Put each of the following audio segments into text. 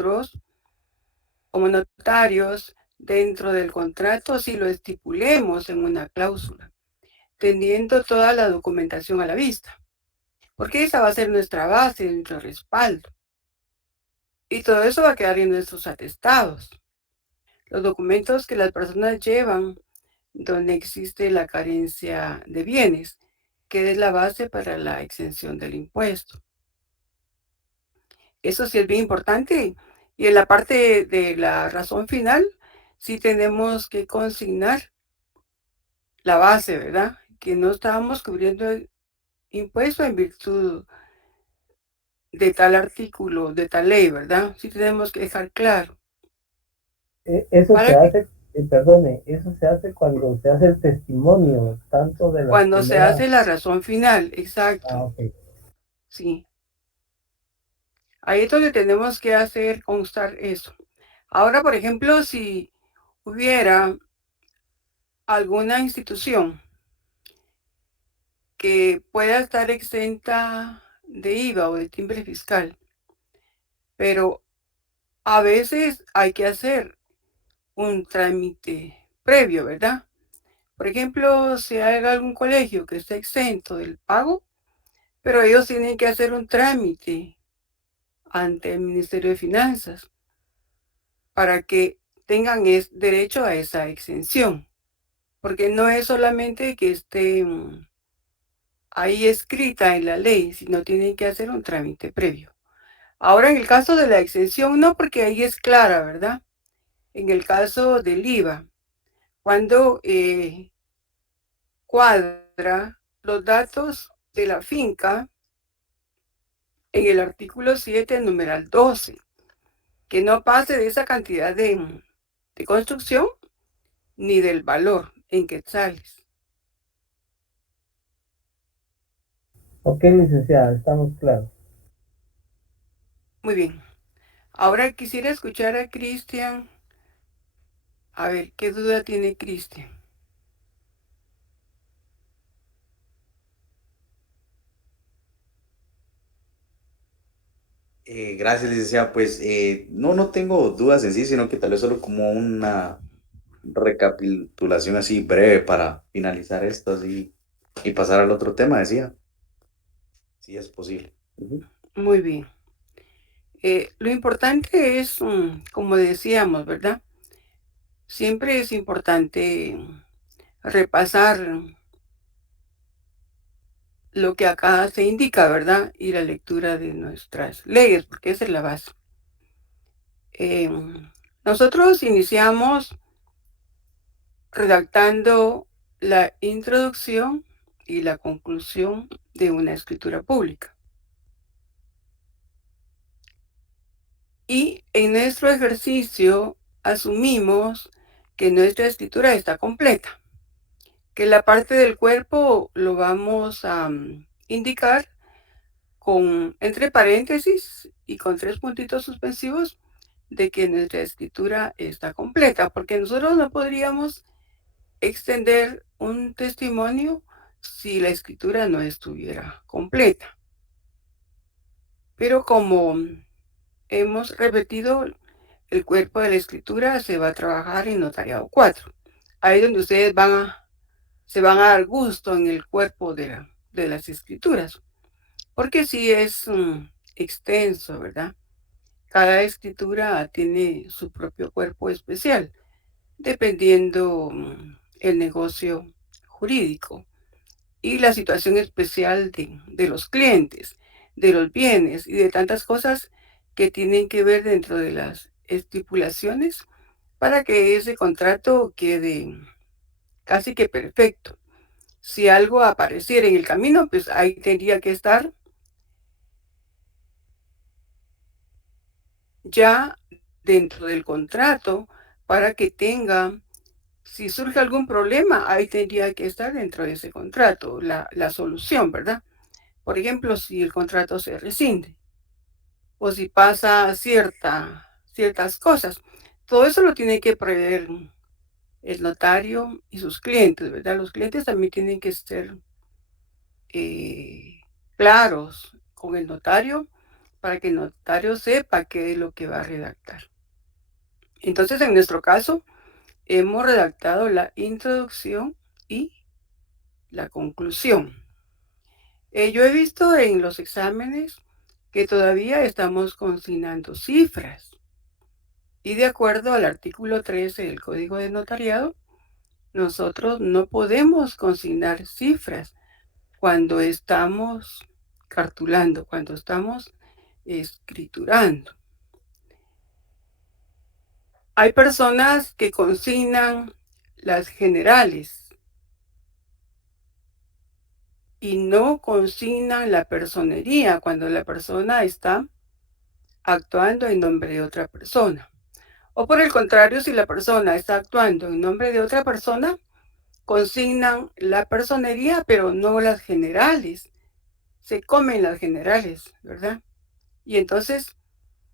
nosotros, como notarios, dentro del contrato, si lo estipulemos en una cláusula, teniendo toda la documentación a la vista, porque esa va a ser nuestra base, nuestro respaldo. Y todo eso va a quedar en nuestros atestados, los documentos que las personas llevan donde existe la carencia de bienes, que es la base para la exención del impuesto. Eso sí es bien importante. Y en la parte de la razón final, sí tenemos que consignar la base, ¿verdad? Que no estábamos cubriendo el impuesto en virtud de tal artículo, de tal ley, ¿verdad? Sí tenemos que dejar claro. Eso se Para que hace, perdone, eso se hace cuando se hace el testimonio, tanto de la cuando se primera. hace la razón final, Ah, exacto, ok. sí. Ahí es donde tenemos que hacer constar eso. Ahora, por ejemplo, si hubiera alguna institución que pueda estar exenta de IVA o de timbre fiscal, pero a veces hay que hacer un trámite previo, ¿verdad? Por ejemplo, si hay algún colegio que esté exento del pago, pero ellos tienen que hacer un trámite ante el Ministerio de Finanzas para que tengan derecho a esa exención, porque no es solamente que esté ahí escrita en la ley, sino tienen que hacer un trámite previo. Ahora, en el caso de la exención, no, porque ahí es clara, ¿verdad? En el caso del IVA, cuando cuadra los datos de la finca en el artículo 7, numeral 12, que no pase de esa cantidad de construcción ni del valor en quetzales. Ok, licenciada, estamos claros. Muy bien. Ahora quisiera escuchar a Cristian. A ver, ¿qué duda tiene Cristian? Gracias, licenciada. Pues no tengo dudas en sí, sino que tal vez solo como una recapitulación así breve para finalizar esto así y pasar al otro tema, decía, si es posible. Ujú. Muy bien. Lo importante es, como decíamos, ¿verdad? Siempre es importante repasar lo que acá se indica, ¿verdad? Y la lectura de nuestras leyes, porque esa es la base. Eh, Nosotros iniciamos redactando la introducción y la conclusión de una escritura pública. Y en nuestro ejercicio asumimos que nuestra escritura está completa, que la parte del cuerpo lo vamos a indicar con entre paréntesis y con 3 puntitos suspensivos de que nuestra escritura está completa, porque nosotros no podríamos extender un testimonio si la escritura no estuviera completa. Pero como hemos repetido, el cuerpo de la escritura se va a trabajar en notariado 4. Ahí es donde ustedes se van a dar gusto en el cuerpo de las escrituras, porque sí es extenso, ¿verdad? Cada escritura tiene su propio cuerpo especial, dependiendo el negocio jurídico y la situación especial de los clientes, de los bienes y de tantas cosas que tienen que ver dentro de las estipulaciones para que ese contrato quede casi que perfecto. Si algo apareciera en el camino, pues ahí tendría que estar ya dentro del contrato para que tenga, si surge algún problema, ahí tendría que estar dentro de ese contrato, la solución, ¿verdad? Por ejemplo, si el contrato se rescinde o si pasa ciertas cosas. Todo eso lo tiene que prever el notario y sus clientes, ¿verdad? Los clientes también tienen que ser claros con el notario para que el notario sepa qué es lo que va a redactar. Entonces, en nuestro caso, hemos redactado la introducción y la conclusión. Yo he visto en los exámenes que todavía estamos consignando cifras. Y de acuerdo al artículo 13 del Código de Notariado, nosotros no podemos consignar cifras cuando estamos cartulando, cuando estamos escriturando. Hay personas que consignan las generales y no consignan la personería cuando la persona está actuando en nombre de otra persona. O por el contrario, si la persona está actuando en nombre de otra persona, consignan la personería, pero no las generales. Se comen las generales, ¿verdad? Y entonces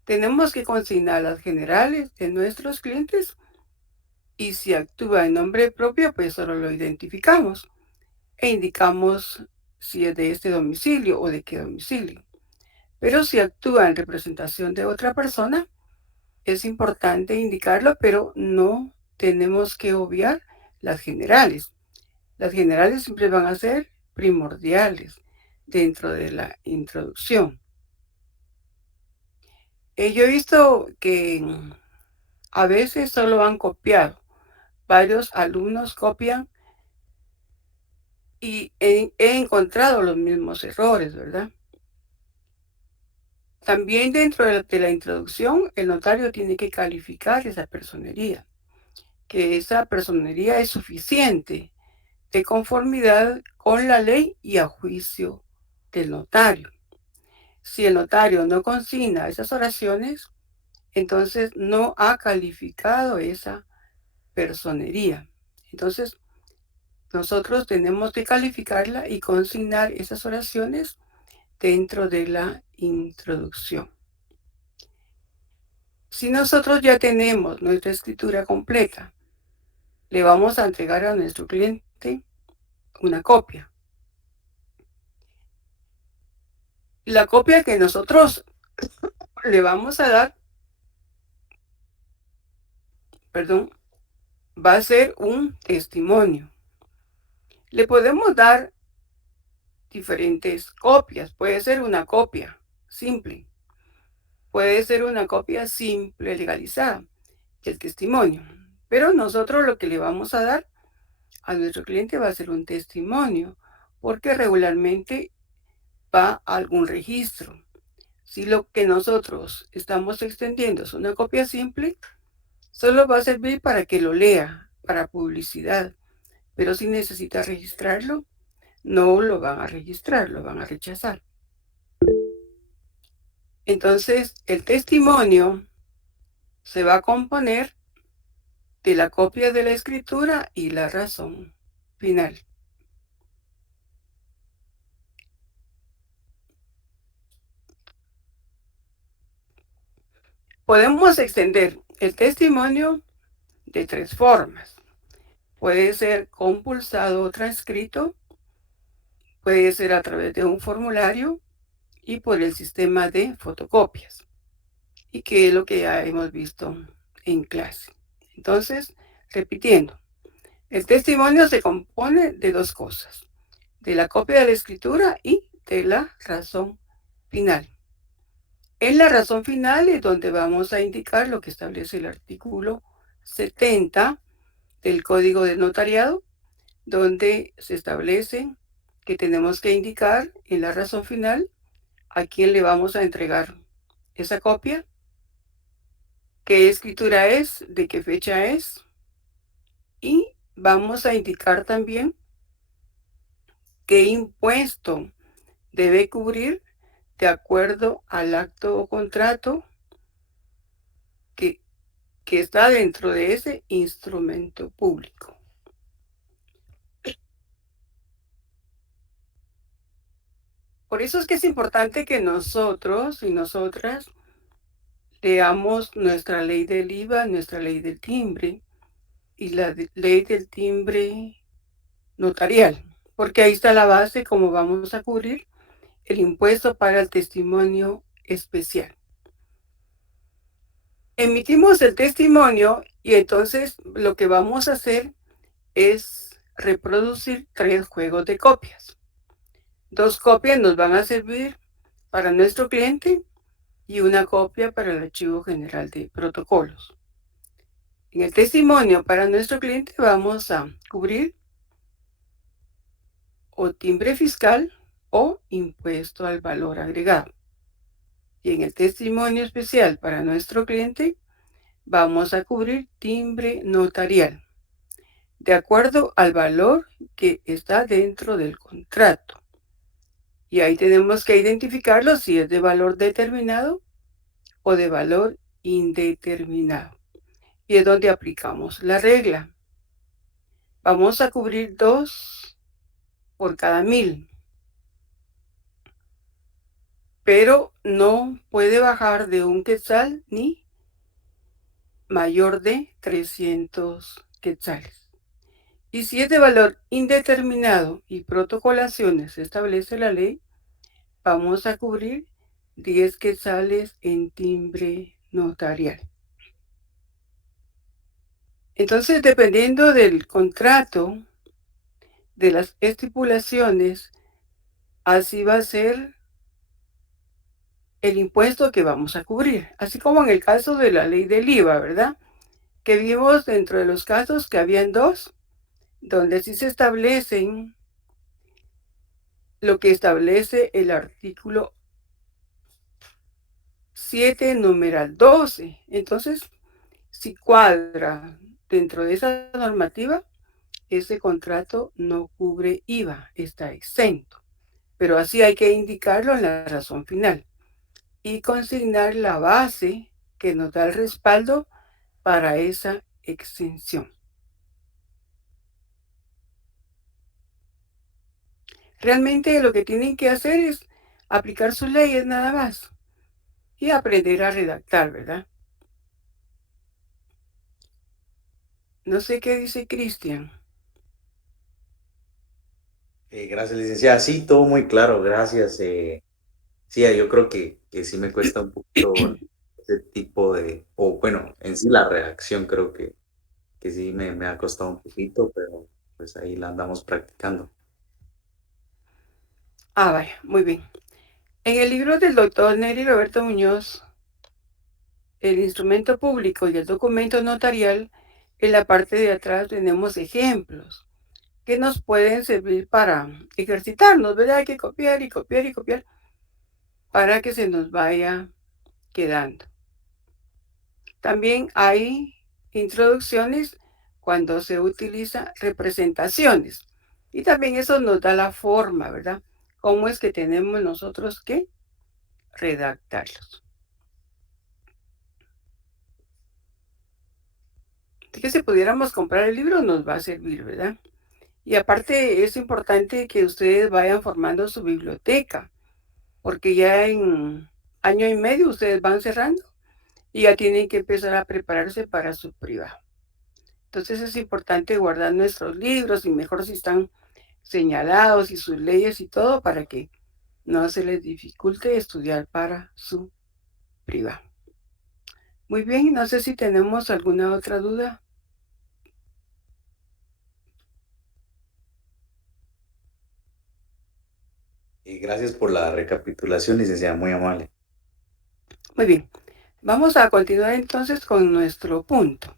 tenemos que consignar las generales de nuestros clientes y si actúa en nombre propio, pues solo lo identificamos e indicamos si es de este domicilio o de qué domicilio. Pero si actúa en representación de otra persona, es importante indicarlo, pero no tenemos que obviar las generales. Las generales siempre van a ser primordiales dentro de la introducción. Yo he visto que a veces solo han copiado. Varios alumnos copian y he encontrado los mismos errores, ¿verdad? También dentro de la introducción, el notario tiene que calificar esa personería, que esa personería es suficiente de conformidad con la ley y a juicio del notario. Si el notario no consigna esas oraciones, entonces no ha calificado esa personería. Entonces, nosotros tenemos que calificarla y consignar esas oraciones dentro de la introducción. Si nosotros ya tenemos nuestra escritura completa, le vamos a entregar a nuestro cliente una copia. La copia que nosotros le vamos a dar, va a ser un testimonio. Le podemos dar diferentes copias. Puede ser una copia simple. Puede ser una copia simple legalizada del testimonio. Pero nosotros lo que le vamos a dar a nuestro cliente va a ser un testimonio, porque regularmente va a algún registro. Si lo que nosotros estamos extendiendo es una copia simple, solo va a servir para que lo lea, para publicidad. Pero si necesita registrarlo, no lo van a registrar, lo van a rechazar. Entonces, el testimonio se va a componer de la copia de la escritura y la razón final. Podemos extender el testimonio de tres formas. Puede ser compulsado o transcrito, puede ser a través de un formulario y por el sistema de fotocopias, y que es lo que ya hemos visto en clase. Entonces, repitiendo, el testimonio se compone de dos cosas, de la copia de la escritura y de la razón final. En la razón final es donde vamos a indicar lo que establece el artículo 70 del Código de Notariado, donde se establece que tenemos que indicar en la razón final a quién le vamos a entregar esa copia, qué escritura es, de qué fecha es, y vamos a indicar también qué impuesto debe cubrir de acuerdo al acto o contrato que está dentro de ese instrumento público. Por eso es que es importante que nosotros y nosotras leamos nuestra ley del IVA, nuestra ley del timbre y la ley del timbre notarial, porque ahí está la base como vamos a cubrir el impuesto para el testimonio especial. Emitimos el testimonio y entonces lo que vamos a hacer es reproducir 3 juegos de copias. 2 copias nos van a servir para nuestro cliente y una copia para el archivo general de protocolos. En el testimonio para nuestro cliente vamos a cubrir o timbre fiscal o impuesto al valor agregado. Y en el testimonio especial para nuestro cliente vamos a cubrir timbre notarial, de acuerdo al valor que está dentro del contrato. Y ahí tenemos que identificarlo si es de valor determinado o de valor indeterminado. Y es donde aplicamos la regla. Vamos a cubrir 2 por cada 1000. Pero no puede bajar de 1 quetzal ni mayor de 300 quetzales. Y si es de valor indeterminado y protocolaciones establece la ley, vamos a cubrir 10 quetzales en timbre notarial. Entonces, dependiendo del contrato, de las estipulaciones, así va a ser el impuesto que vamos a cubrir. Así como en el caso de la ley del IVA, ¿verdad? Que vimos dentro de los casos que habían 2, donde sí se establecen lo que establece el artículo 7, numeral 12. Entonces, si cuadra dentro de esa normativa, ese contrato no cubre IVA, está exento. Pero así hay que indicarlo en la razón final y consignar la base que nos da el respaldo para esa exención. Realmente lo que tienen que hacer es aplicar sus leyes nada más y aprender a redactar, ¿verdad? No sé qué dice Cristian. Gracias, licenciada. Sí, todo muy claro, gracias. Sí, yo creo que sí me cuesta un poquito ese tipo de, o bueno, en sí la redacción creo que sí me ha costado un poquito, pero pues ahí la andamos practicando. Vaya, muy bien. En el libro del doctor Neri Roberto Muñoz, el instrumento público y el documento notarial, en la parte de atrás tenemos ejemplos que nos pueden servir para ejercitarnos, ¿verdad? Hay que copiar y copiar y copiar para que se nos vaya quedando. También hay introducciones cuando se utiliza representaciones. Y también eso nos da la forma, ¿verdad? Cómo es que tenemos nosotros que redactarlos. Así que si pudiéramos comprar el libro nos va a servir, ¿verdad? Y aparte es importante que ustedes vayan formando su biblioteca, porque ya en año y medio ustedes van cerrando y ya tienen que empezar a prepararse para su privado. Entonces es importante guardar nuestros libros y mejor si están señalados y sus leyes y todo para que no se les dificulte estudiar para su privado. Muy bien, no sé si tenemos alguna otra duda. Y gracias por la recapitulación, licenciada, muy amable. Muy bien, vamos a continuar entonces con nuestro punto.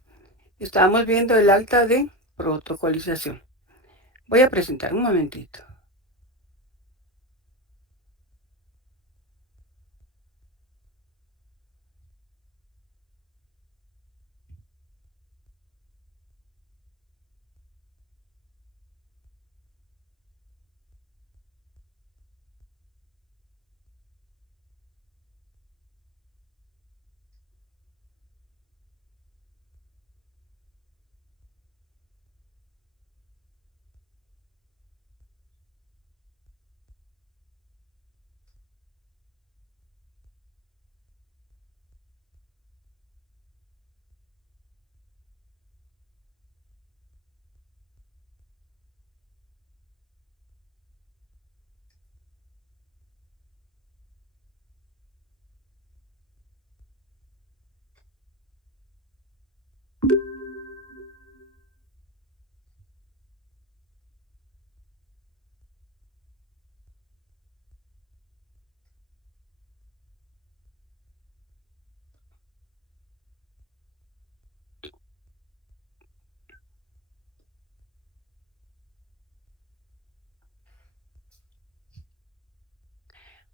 Estamos viendo el acta de protocolización. Voy a presentar un momentito.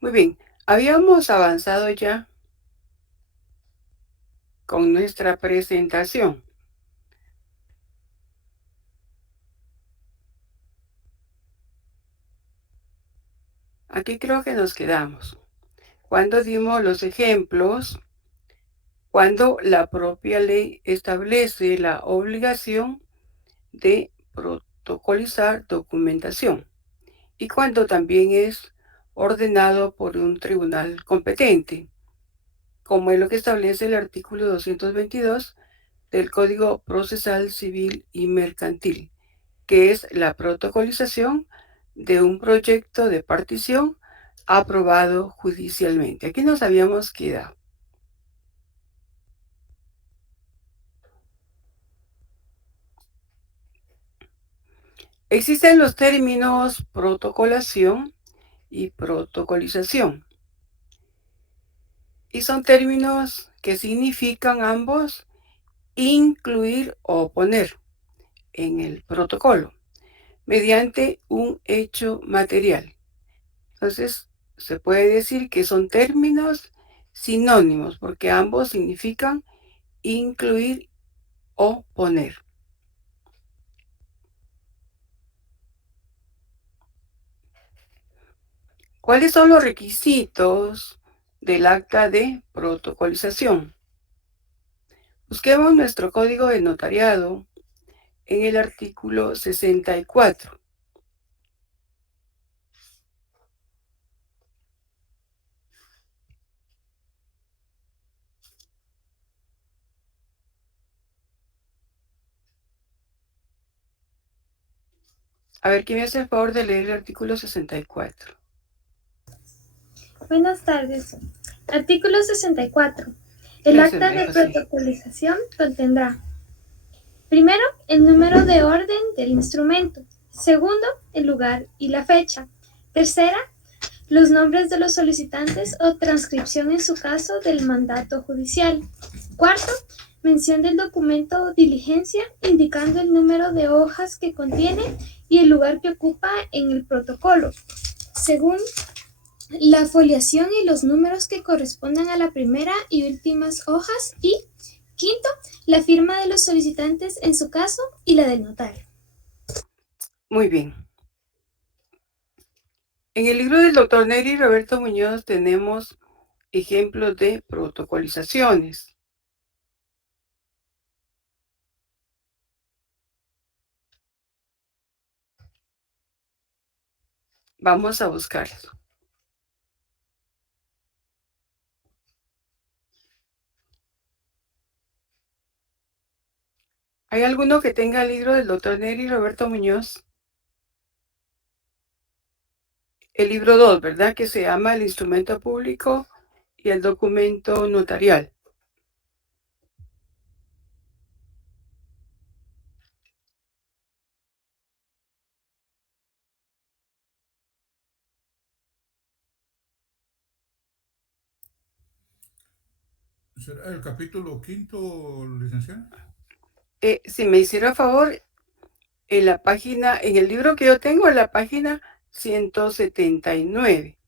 Muy bien, habíamos avanzado ya con nuestra presentación. Aquí creo que nos quedamos. Cuando dimos los ejemplos, cuando la propia ley establece la obligación de protocolizar documentación y cuando también es ordenado por un tribunal competente, como es lo que establece el artículo 222 del Código Procesal Civil y Mercantil, que es la protocolización de un proyecto de partición aprobado judicialmente. Aquí nos habíamos quedado. Existen los términos protocolación y protocolización. Y son términos que significan ambos incluir o poner en el protocolo mediante un hecho material. Entonces, se puede decir que son términos sinónimos porque ambos significan incluir o poner. ¿Cuáles son los requisitos del acta de protocolización? Busquemos nuestro código de notariado en el artículo 64. A ver, ¿quién me hace el favor de leer el artículo 64? Buenas tardes. Artículo 64. El Gracias, acta María de José. protocolización contendrá: primero, el número de orden del instrumento. Segundo, el lugar y la fecha. Tercera, los nombres de los solicitantes o transcripción en su caso del mandato judicial. Cuarto, mención del documento o diligencia indicando el número de hojas que contiene y el lugar que ocupa en el protocolo, según la foliación y los números que correspondan a la primera y últimas hojas. Y quinto, la firma de los solicitantes en su caso y la del notario. Muy bien. En el libro del doctor Neri Roberto Muñoz tenemos ejemplos de protocolizaciones. Vamos a buscarlos. ¿Hay alguno que tenga el libro del doctor Neri Roberto Muñoz? El libro 2, ¿verdad? Que se llama el instrumento público y el documento notarial. ¿Será el capítulo quinto, licenciado? Si me hiciera favor, en la página, en el libro que yo tengo, en la página 179.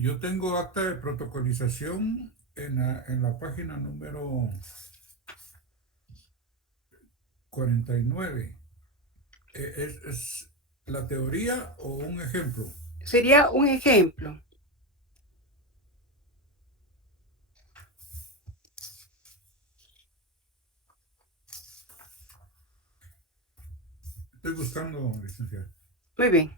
Yo tengo acta de protocolización en la página número 49. ¿Es la teoría o un ejemplo? Sería un ejemplo. Estoy buscando, licenciado. Muy bien.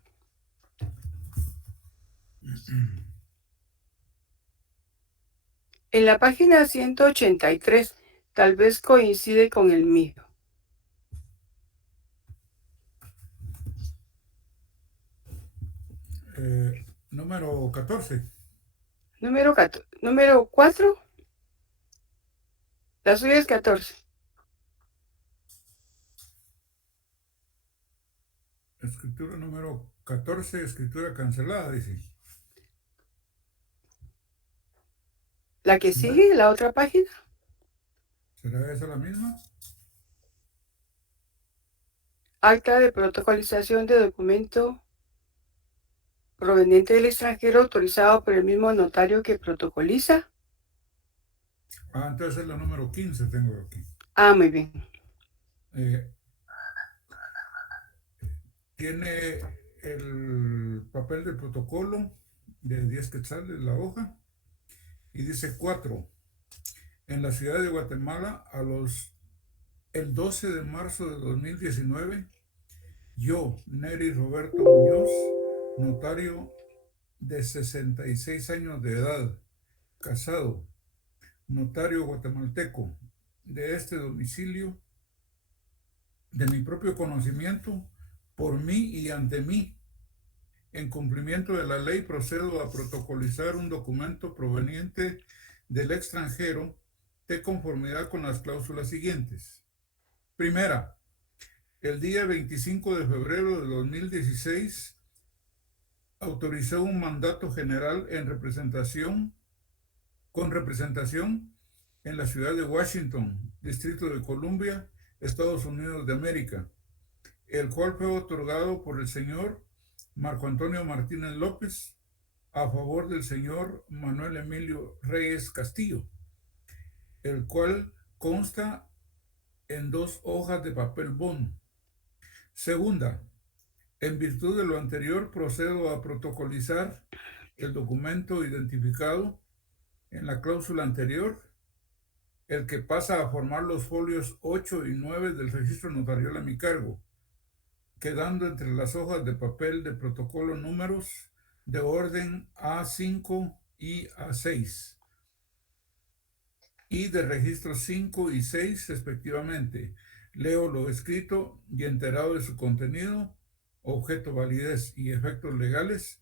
En la página 183, tal vez coincide con el mío. Número 14. Número 4. La suya es 14. Escritura número 14, escritura cancelada, dice. La que sigue, la otra página. ¿Será esa la misma? Acta de protocolización de documento proveniente del extranjero autorizado por el mismo notario que protocoliza. Entonces es la número 15 tengo aquí. Muy bien. Tiene el papel del protocolo de 10 quetzales, la hoja, y dice 4. En la ciudad de Guatemala, el 12 de marzo de 2019, yo, Neri Roberto Muñoz, notario de 66 años de edad, casado, notario guatemalteco, de este domicilio, de mi propio conocimiento, por mí y ante mí, en cumplimiento de la ley, procedo a protocolizar un documento proveniente del extranjero de conformidad con las cláusulas siguientes. Primera, el día 25 de febrero de 2016, autorizó un mandato general con representación en la ciudad de Washington, Distrito de Columbia, Estados Unidos de América, el cual fue otorgado por el señor Marco Antonio Martínez López a favor del señor Manuel Emilio Reyes Castillo, el cual consta en 2 hojas de papel bond. Segunda, en virtud de lo anterior, procedo a protocolizar el documento identificado en la cláusula anterior, el que pasa a formar los folios 8 y 9 del registro notarial a mi cargo, quedando entre las hojas de papel de protocolo números de orden A5 y A6 y de registro 5 y 6 respectivamente. Leo lo escrito y enterado de su contenido, objeto, validez y efectos legales,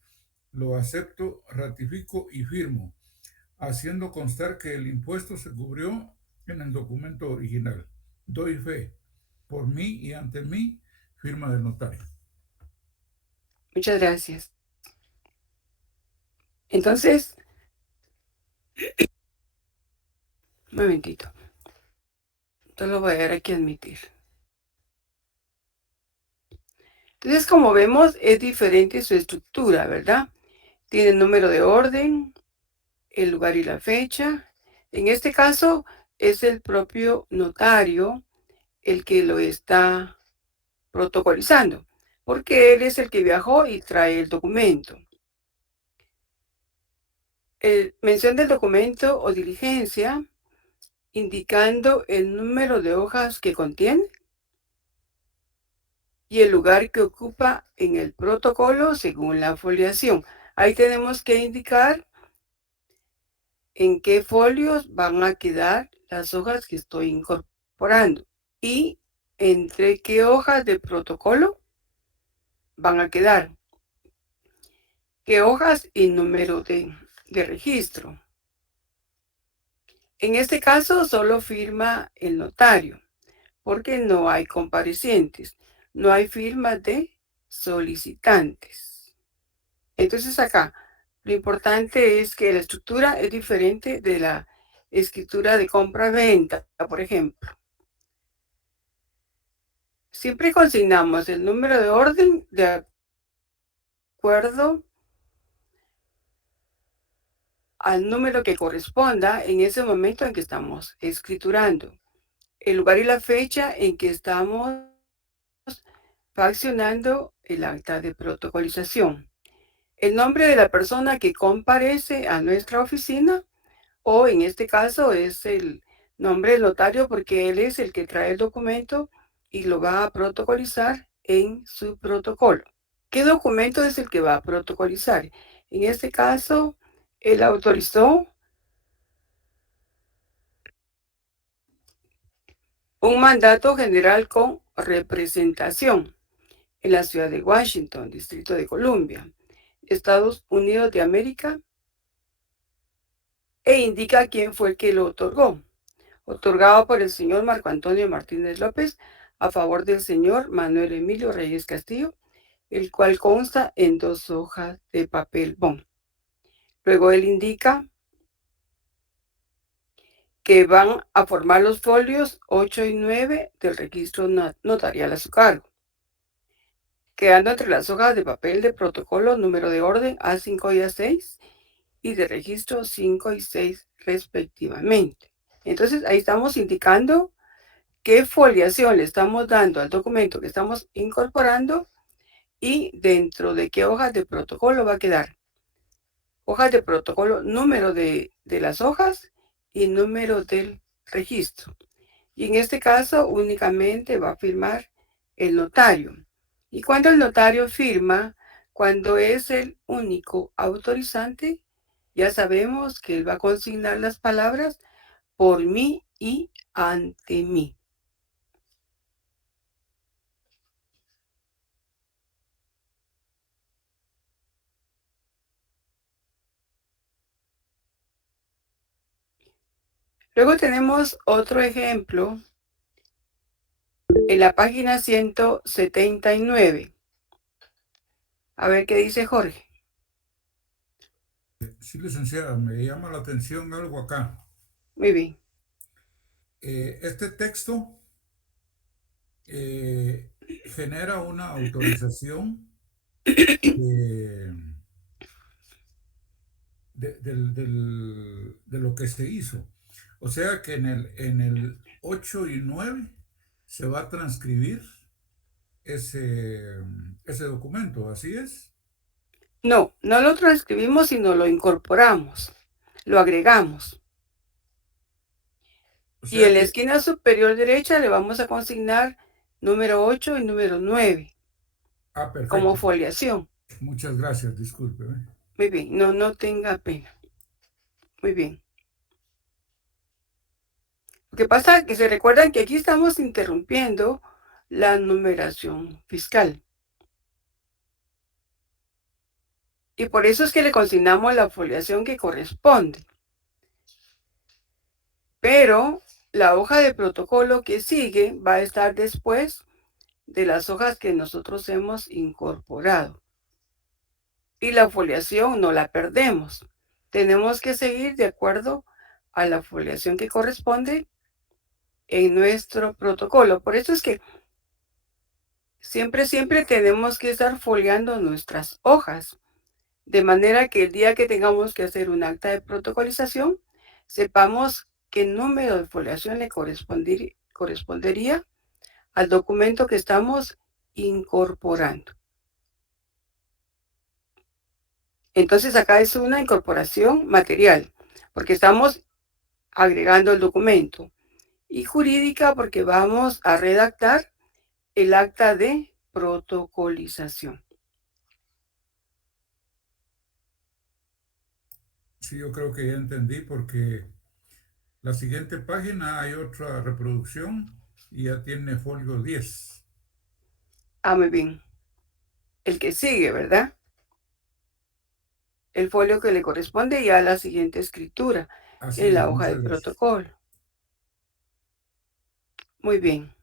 lo acepto, ratifico y firmo, haciendo constar que el impuesto se cubrió en el documento original. Doy fe por mí y ante mí, firma del notario. Muchas gracias. Entonces, un momentito. Entonces lo voy a dar aquí a admitir. Entonces, como vemos, es diferente su estructura, ¿verdad? Tiene el número de orden, el lugar y la fecha. En este caso, es el propio notario el que lo está protocolizando, porque él es el que viajó y trae el documento. Mención del documento o diligencia, indicando el número de hojas que contiene y el lugar que ocupa en el protocolo según la foliación. Ahí tenemos que indicar en qué folios van a quedar las hojas que estoy incorporando y entre qué hojas de protocolo van a quedar, qué hojas y número de registro. En este caso solo firma el notario, porque no hay comparecientes, no hay firmas de solicitantes. Entonces acá, lo importante es que la estructura es diferente de la escritura de compra-venta, por ejemplo. Siempre consignamos el número de orden de acuerdo al número que corresponda en ese momento en que estamos escriturando, el lugar y la fecha en que estamos fraccionando el acta de protocolización, el nombre de la persona que comparece a nuestra oficina, o en este caso es el nombre del notario porque él es el que trae el documento y lo va a protocolizar en su protocolo. ¿Qué documento es el que va a protocolizar? En este caso, él autorizó un mandato general con representación en la ciudad de Washington, Distrito de Columbia, Estados Unidos de América, e indica quién fue el que lo otorgó. Otorgado por el señor Marco Antonio Martínez López a favor del señor Manuel Emilio Reyes Castillo, el cual consta en 2 hojas de papel bond. Luego él indica que van a formar los folios 8 y 9 del registro notarial a su cargo, quedando entre las hojas de papel de protocolo número de orden A5 y A6 y de registro 5 y 6 respectivamente. Entonces ahí estamos indicando qué foliación le estamos dando al documento que estamos incorporando y dentro de qué hojas de protocolo va a quedar. Hojas de protocolo, número de las hojas y número del registro. Y en este caso únicamente va a firmar el notario. Y cuando el notario firma, cuando es el único autorizante, ya sabemos que él va a consignar las palabras por mí y ante mí. Luego tenemos otro ejemplo en la página 179. A ver qué dice Jorge. Sí, licenciada, me llama la atención algo acá. Muy bien. Este texto genera una autorización de lo que se hizo. O sea que en el 8 y 9 se va a transcribir ese documento, ¿así es? No, no lo transcribimos, sino lo incorporamos, lo agregamos. O Y en la sea que, esquina superior derecha le vamos a consignar número 8 y número 9 como perfecto. foliación. Muchas gracias, disculpe. Muy bien, no tenga pena. Muy bien. Lo que pasa es que se recuerdan que aquí estamos interrumpiendo la numeración fiscal. Y por eso es que le consignamos la foliación que corresponde. Pero la hoja de protocolo que sigue va a estar después de las hojas que nosotros hemos incorporado. Y la foliación no la perdemos. Tenemos que seguir de acuerdo a la foliación que corresponde en nuestro protocolo. Por eso es que siempre tenemos que estar foliando nuestras hojas, de manera que el día que tengamos que hacer un acta de protocolización, sepamos qué número de foliación le correspondería al documento que estamos incorporando. Entonces acá es una incorporación material, porque estamos agregando el documento, y jurídica porque vamos a redactar el acta de protocolización. Sí, yo creo que ya entendí porque la siguiente página hay otra reproducción y ya tiene folio 10. Muy bien. El que sigue, ¿verdad? El folio que le corresponde ya a la siguiente escritura en la hoja de protocolo. Muy bien.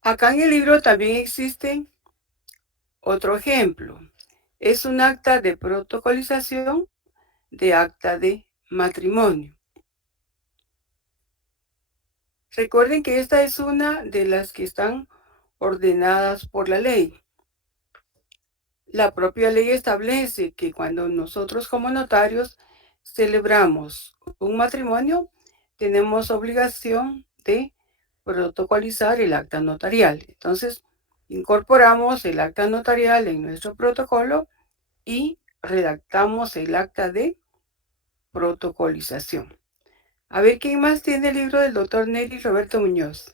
Acá en el libro también existe otro ejemplo. Es un acta de protocolización de acta de matrimonio. Recuerden que esta es una de las que están ordenadas por la ley. La propia ley establece que cuando nosotros como notarios celebramos un matrimonio, tenemos obligación de protocolizar el acta notarial. Entonces, incorporamos el acta notarial en nuestro protocolo y redactamos el acta de protocolización. A ver, ¿quién más tiene el libro del doctor Neri Roberto Muñoz?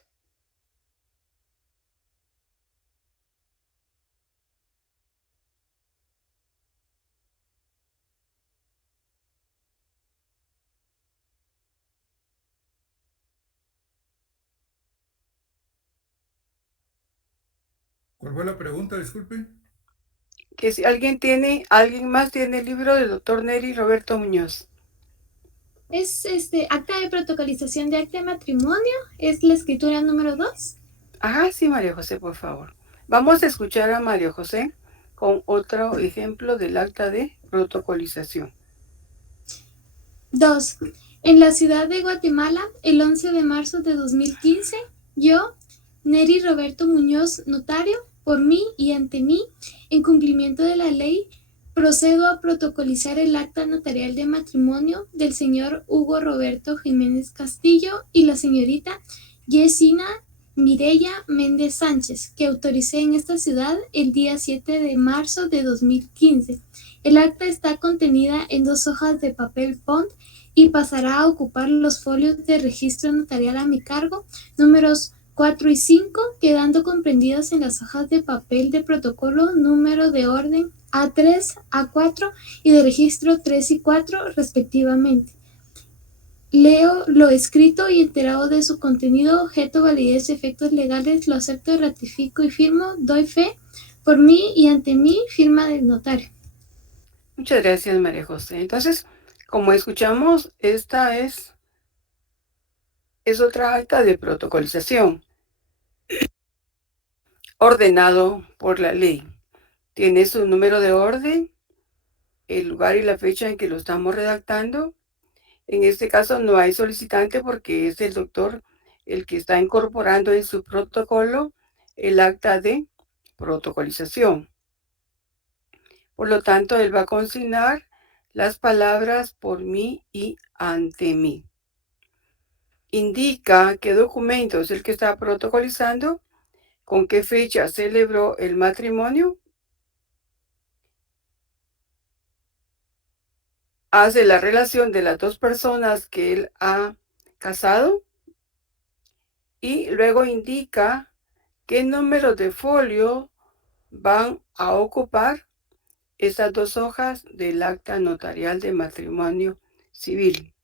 ¿Cuál fue la pregunta? Disculpe. Que si alguien más tiene el libro del doctor Neri Roberto Muñoz. Es acta de protocolización de acta de matrimonio, es la escritura número 2. Ajá, sí, María José, por favor. Vamos a escuchar a María José con otro ejemplo del acta de protocolización. 2. En la ciudad de Guatemala, el 11 de marzo de 2015, yo, Neri Roberto Muñoz, notario, por mí y ante mí, en cumplimiento de la ley, procedo a protocolizar el acta notarial de matrimonio del señor Hugo Roberto Jiménez Castillo y la señorita Yesina Mireya Méndez Sánchez, que autoricé en esta ciudad el día 7 de marzo de 2015. El acta está contenida en 2 hojas de papel bond y pasará a ocupar los folios de registro notarial a mi cargo, números 4 y 5, quedando comprendidas en las hojas de papel de protocolo número de orden A3, A4 y de registro 3 y 4, respectivamente. Leo lo escrito y enterado de su contenido, objeto, validez, efectos legales, lo acepto, ratifico y firmo, doy fe por mí y ante mí, firma del notario. Muchas gracias, María José. Entonces, como escuchamos, esta es otra acta de protocolización ordenado por la ley. Tiene su número de orden, el lugar y la fecha en que lo estamos redactando. En este caso no hay solicitante porque es el doctor el que está incorporando en su protocolo el acta de protocolización. Por lo tanto, él va a consignar las palabras por mí y ante mí. Indica qué documento es el que está protocolizando, con qué fecha celebró el matrimonio, hace la relación de las 2 personas que él ha casado y luego indica qué número de folio van a ocupar esas 2 hojas del acta notarial de matrimonio civil.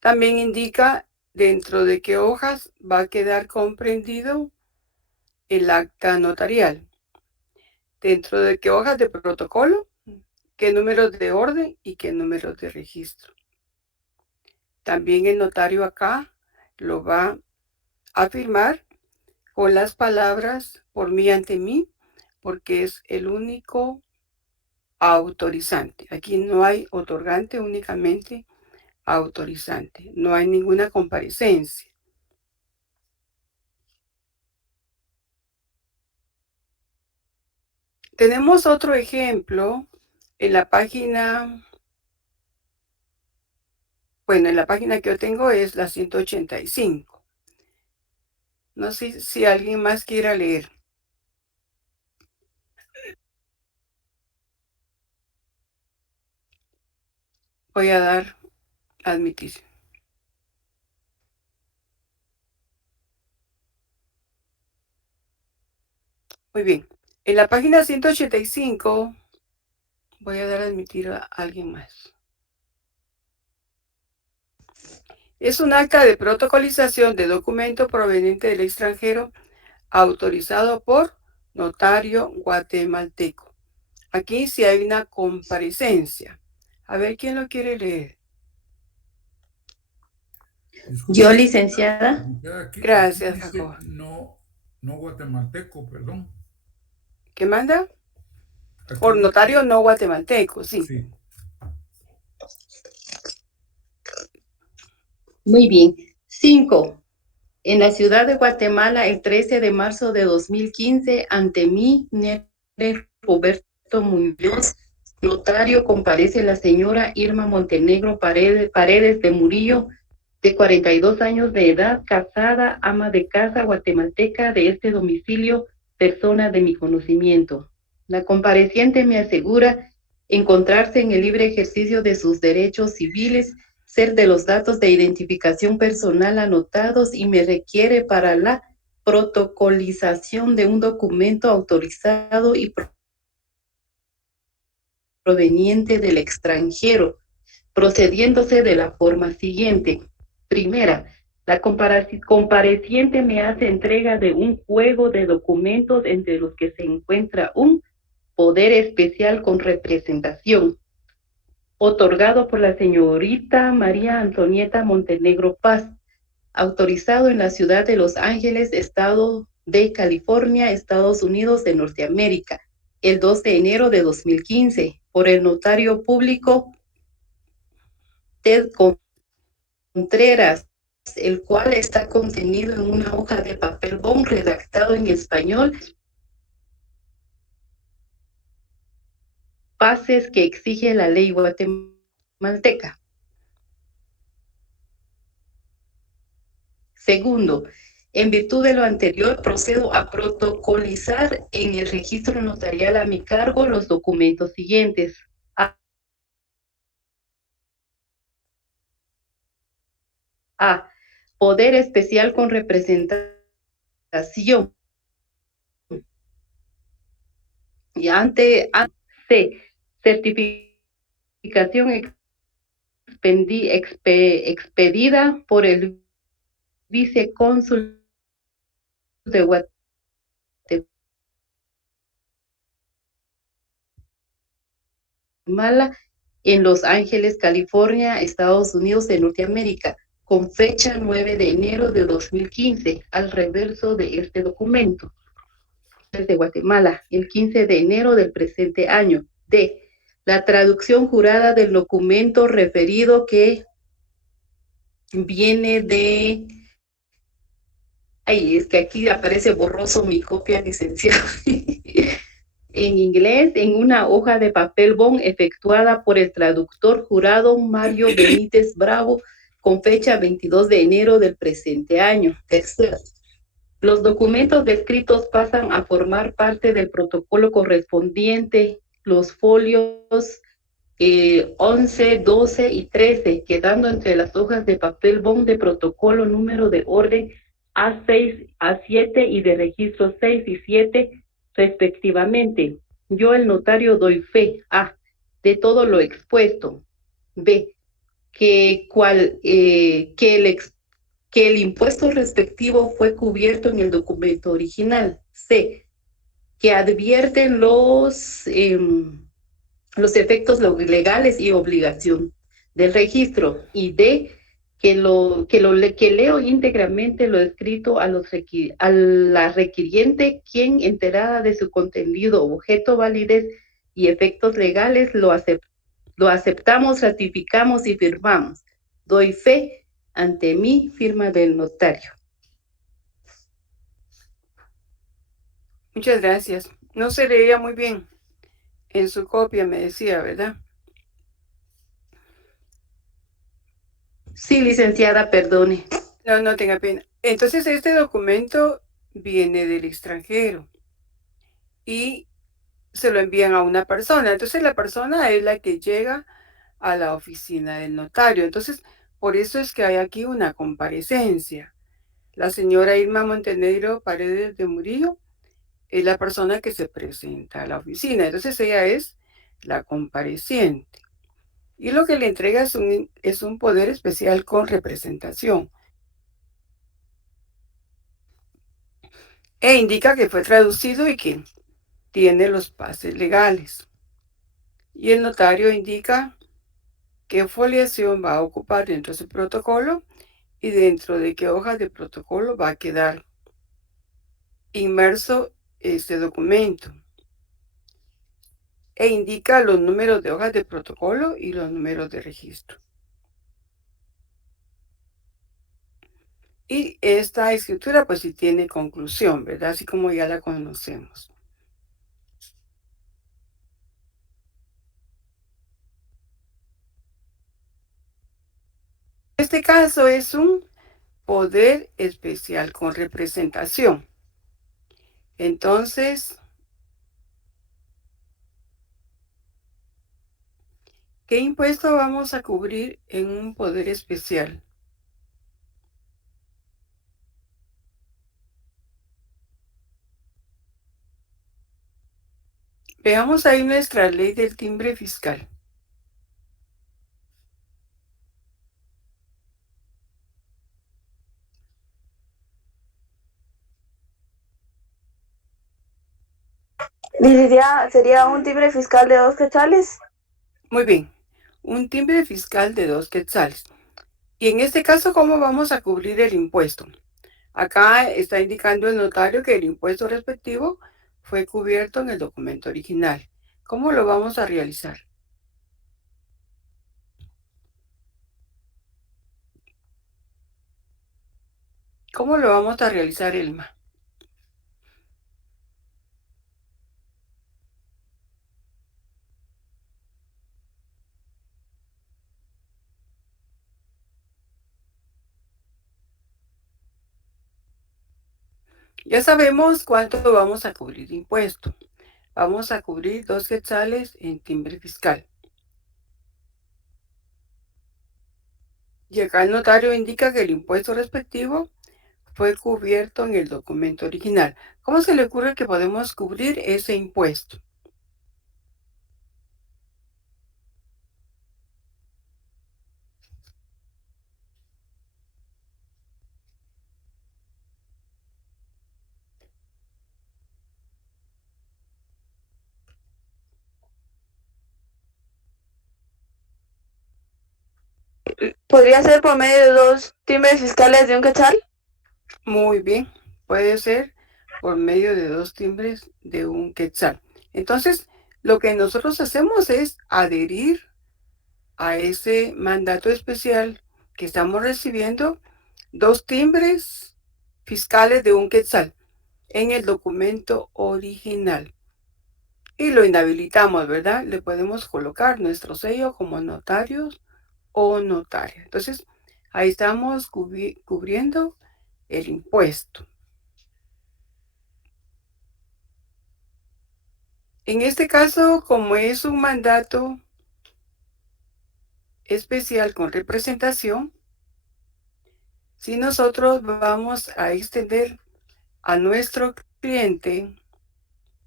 También indica dentro de qué hojas va a quedar comprendido el acta notarial, dentro de qué hojas de protocolo, qué números de orden y qué números de registro. También el notario acá lo va a firmar con las palabras por mí ante mí, porque es el único autorizante. Aquí no hay otorgante, únicamente autorizante. No hay ninguna comparecencia. Tenemos otro ejemplo en la página, en la página que yo tengo es la 185. No sé si alguien más quiera leer. Voy a dar a admitir. Muy bien. En la página 185 voy a dar a admitir a alguien más. Es un acta de protocolización de documento proveniente del extranjero autorizado por notario guatemalteco. Aquí sí hay una comparecencia. A ver, ¿quién lo quiere leer? Yo, licenciada. Gracias, Dice Jacoba. no guatemalteco, perdón. ¿Qué manda? Aquí Por notario no guatemalteco, sí. Sí. Muy bien. 5. En la ciudad de Guatemala, el 13 de marzo de 2015, ante mí, Nere Roberto Muñoz, notario, comparece la señora Irma Montenegro Paredes de Murillo, de 42 años de edad, casada, ama de casa, guatemalteca, de este domicilio, persona de mi conocimiento. La compareciente me asegura encontrarse en el libre ejercicio de sus derechos civiles, ser de los datos de identificación personal anotados y me requiere para la protocolización de un documento autorizado y proveniente del extranjero, procediéndose de la forma siguiente. Primera, la compareciente me hace entrega de un juego de documentos entre los que se encuentra un poder especial con representación, otorgado por la señorita María Antonieta Montenegro Paz, autorizado en la ciudad de Los Ángeles, estado de California, Estados Unidos de Norteamérica, el 2 de enero de 2015, por el notario público Ted Contreras, el cual está contenido en una hoja de papel bond redactado en español, bases que exige la ley guatemalteca. Segundo, en virtud de lo anterior, procedo a protocolizar en el registro notarial a mi cargo los documentos siguientes. A. Poder especial con representación. Y C. Certificación expedida por el vicecónsul de Guatemala en Los Ángeles, California, Estados Unidos de Norteamérica, con fecha 9 de enero de 2015, al reverso de este documento. De Guatemala, el 15 de enero del presente año. D. La traducción jurada del documento referido que viene de... Ay, es que aquí aparece borroso mi copia, licenciado. En inglés, en una hoja de papel bond efectuada por el traductor jurado Mario Benítez Bravo, con fecha 22 de enero del presente año. Tercero, los documentos descritos pasan a formar parte del protocolo correspondiente, los folios 11, 12 y 13, quedando entre las hojas de papel bond de protocolo número de orden A6, A7 y de registro 6 y 7, respectivamente. Yo, el notario, doy fe A. De todo lo expuesto. B. Que el impuesto respectivo fue cubierto en el documento original. C. Que advierten los efectos legales y obligación del registro. Y D. Que leo íntegramente lo escrito a la requiriente, quien, enterada de su contenido, objeto, validez y efectos legales, lo aceptamos, ratificamos y firmamos. Doy fe ante mí, firma del notario. Muchas gracias. No se leía muy bien en su copia, me decía, ¿verdad? Sí, licenciada, perdone. No tenga pena. Entonces, este documento viene del extranjero y se lo envían a una persona. Entonces, la persona es la que llega a la oficina del notario. Entonces, por eso es que hay aquí una comparecencia. La señora Irma Montenegro Paredes de Murillo es la persona que se presenta a la oficina. Entonces, ella es la compareciente. Y lo que le entrega es un poder especial con representación. E indica que fue traducido y que tiene los pases legales. Y el notario indica qué foliación va a ocupar dentro de su protocolo y dentro de qué hojas de protocolo va a quedar inmerso este documento. E indica los números de hojas de protocolo y los números de registro. Y esta escritura pues sí tiene conclusión, ¿verdad? Así como ya la conocemos. Este caso es un poder especial con representación. Entonces, ¿qué impuesto vamos a cubrir en un poder especial? Veamos ahí nuestra ley del timbre fiscal. Licenciada, ¿sería un timbre fiscal de 2 quetzales? Muy bien, un timbre fiscal de 2 quetzales. Y en este caso, ¿cómo vamos a cubrir el impuesto? Acá está indicando el notario que el impuesto respectivo fue cubierto en el documento original. ¿Cómo lo vamos a realizar? ¿Cómo lo vamos a realizar, Elma? Ya sabemos cuánto vamos a cubrir de impuesto. Vamos a cubrir 2 quetzales en timbre fiscal. Y acá el notario indica que el impuesto respectivo fue cubierto en el documento original. ¿Cómo se le ocurre que podemos cubrir ese impuesto? ¿Podría ser por medio de 2 timbres fiscales de un quetzal? Muy bien, puede ser por medio de 2 timbres de un quetzal. Entonces, lo que nosotros hacemos es adherir a ese mandato especial que estamos recibiendo 2 timbres fiscales de un quetzal en el documento original. Y lo inhabilitamos, ¿verdad? Le podemos colocar nuestro sello como notarios o notaria. Entonces, ahí estamos cubriendo el impuesto. En este caso, como es un mandato especial con representación, si nosotros vamos a extender a nuestro cliente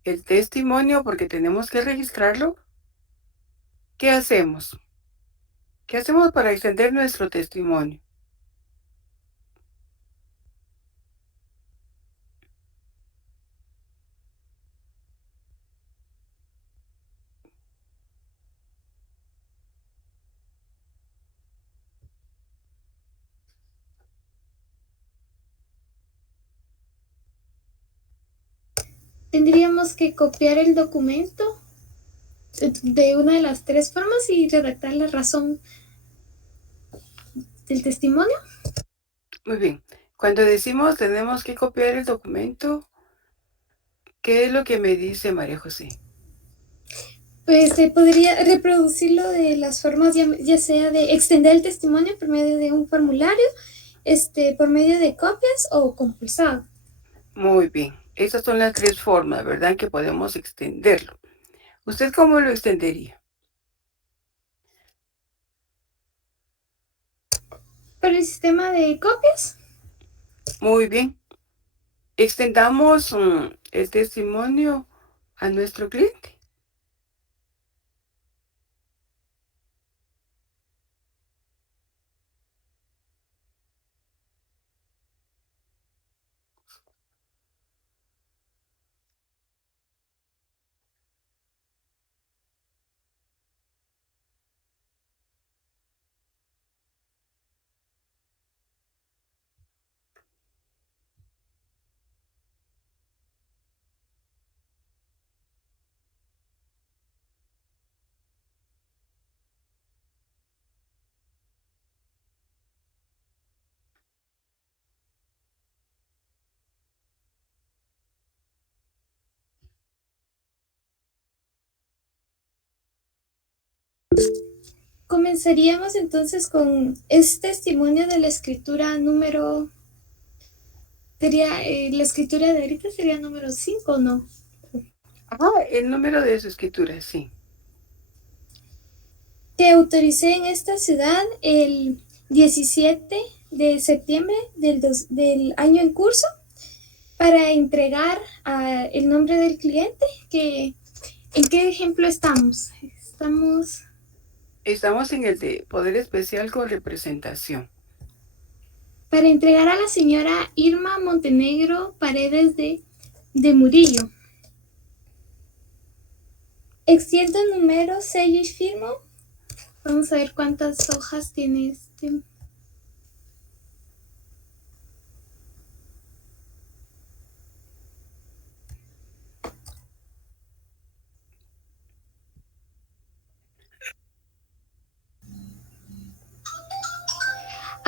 el testimonio porque tenemos que registrarlo, ¿qué hacemos? ¿Qué hacemos para extender nuestro testimonio? Tendríamos que copiar el documento de una de las 3 formas y redactar la razón del testimonio. Muy bien. Cuando decimos tenemos que copiar el documento, ¿qué es lo que me dice María José? Pues se podría reproducirlo de las formas, ya sea de extender el testimonio por medio de un formulario, por medio de copias o compulsado. Muy bien. Esas son las 3 formas, ¿verdad?, en que podemos extenderlo. ¿Usted cómo lo extendería? ¿Por el sistema de copias? Muy bien. Extendamos el testimonio a nuestro cliente. Comenzaríamos entonces con este testimonio de la escritura número. Sería, la escritura de ahorita sería número 5, ¿no? El número de su escritura, sí. Que autoricé en esta ciudad el 17 de septiembre del año en curso para entregar el nombre del cliente. ¿En qué ejemplo estamos? Estamos en el de poder especial con representación. Para entregar a la señora Irma Montenegro Paredes de Murillo. Extiendo número, sello y firmo. Vamos a ver cuántas hojas tiene este.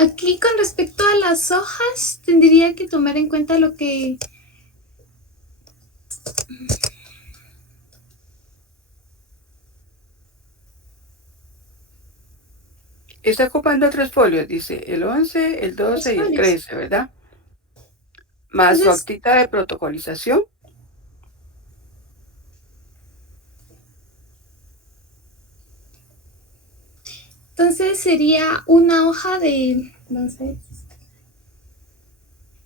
Aquí con respecto a las hojas, tendría que tomar en cuenta lo que... Está ocupando 3 folios, dice el 11, el 12 y el folios. 13, ¿verdad? Más su Entonces, actita de protocolización. entonces sería una hoja de... Vamos a ver.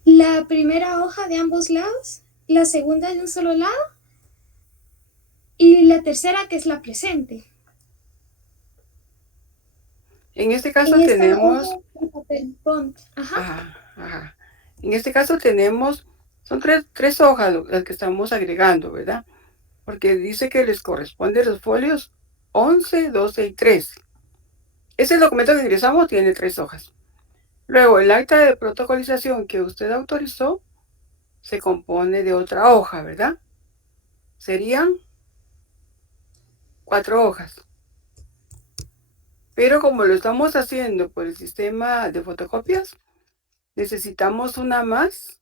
La primera hoja de ambos lados, la segunda de un solo lado y la tercera que es la presente. En este caso En esta tenemos... hoja de papel bond. Ajá. Ajá, ajá. En este caso tenemos... Son tres hojas las que estamos agregando, ¿verdad? Porque dice que les corresponden los folios 11, 12 y 13. Ese documento que ingresamos tiene 3 hojas. Luego, el acta de protocolización que usted autorizó se compone de otra hoja, ¿verdad? Serían 4 hojas. Pero como lo estamos haciendo por el sistema de fotocopias, necesitamos una más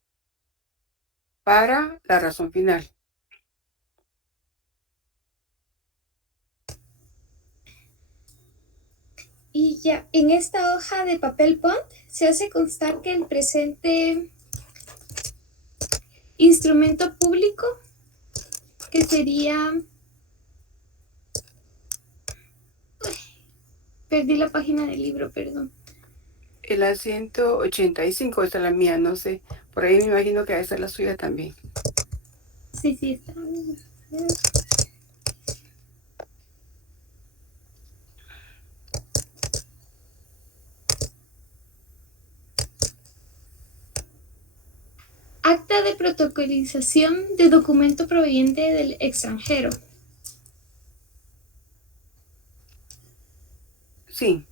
para la razón final. Y ya, en esta hoja de papel bond se hace constar que el presente instrumento público, que sería... Perdí la página del libro, perdón. La 185, esta es la mía, no sé. Por ahí me imagino que esa es la suya también. Sí, está. Acta de protocolización de documento proveniente del extranjero. Sí.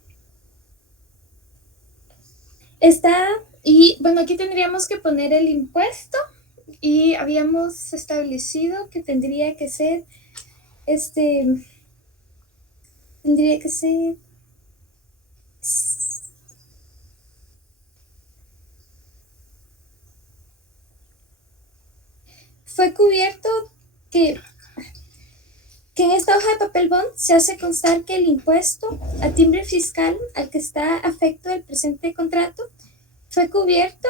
Está, y bueno, aquí tendríamos que poner el impuesto y habíamos establecido que tendría que ser, fue cubierto que en esta hoja de papel bond se hace constar que el impuesto a timbre fiscal al que está afecto el presente contrato fue cubierto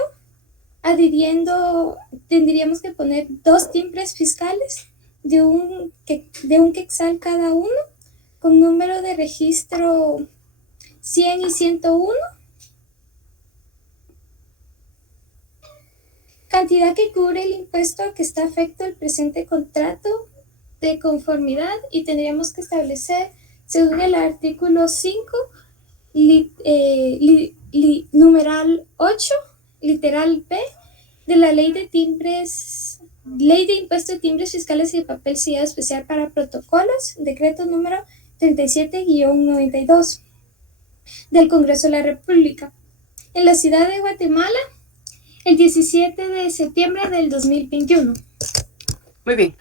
adhiriendo, tendríamos que poner 2 timbres fiscales de un quetzal cada uno, con número de registro 100 y 101, cantidad que cubre el impuesto que está afecto al presente contrato de conformidad, y tendríamos que establecer, según el artículo 5, numeral 8, literal B, de la Ley de Impuesto de Timbres Fiscales y de Papel Sellado Especial para Protocolos, decreto número 37-92 del Congreso de la República, en la ciudad de Guatemala, el 17 de septiembre del 2021. Muy bien.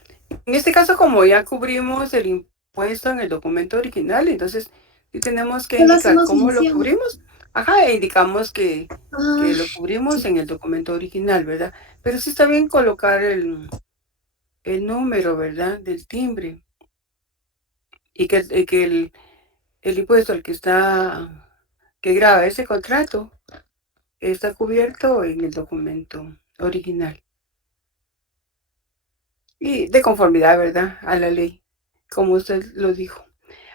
En este caso, como ya cubrimos el impuesto en el documento original, entonces sí tenemos que indicar cómo lo cubrimos. Ajá, e indicamos que lo cubrimos en el documento original, ¿verdad? Pero sí está bien colocar el número, ¿verdad? Del timbre. Y que el impuesto al que graba ese contrato está cubierto en el documento original. Y de conformidad, ¿verdad? A la ley, como usted lo dijo.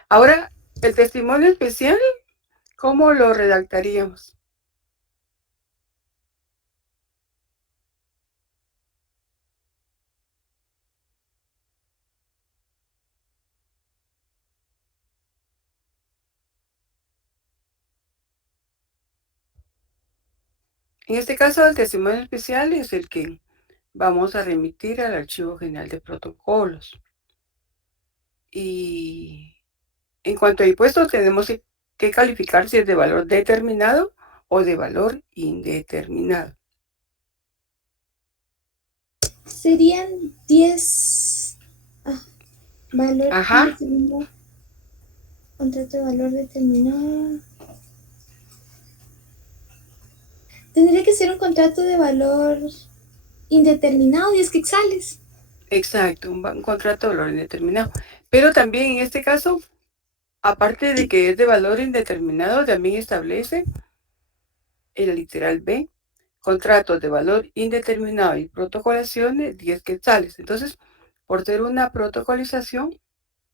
Ahora, el testimonio especial, ¿cómo lo redactaríamos? En este caso, el testimonio especial es el que vamos a remitir al Archivo General de Protocolos. Y en cuanto a impuestos, tenemos que calificar si es de valor determinado o de valor indeterminado. Serían 10 valor indeterminado, contrato de valor determinado. Tendría que ser un contrato de valor indeterminado, 10 quetzales. Exacto, un contrato de valor indeterminado. Pero también en este caso, aparte de que es de valor indeterminado, también establece el literal B, contratos de valor indeterminado y protocolaciones, 10 quetzales. Entonces, por ser una protocolización,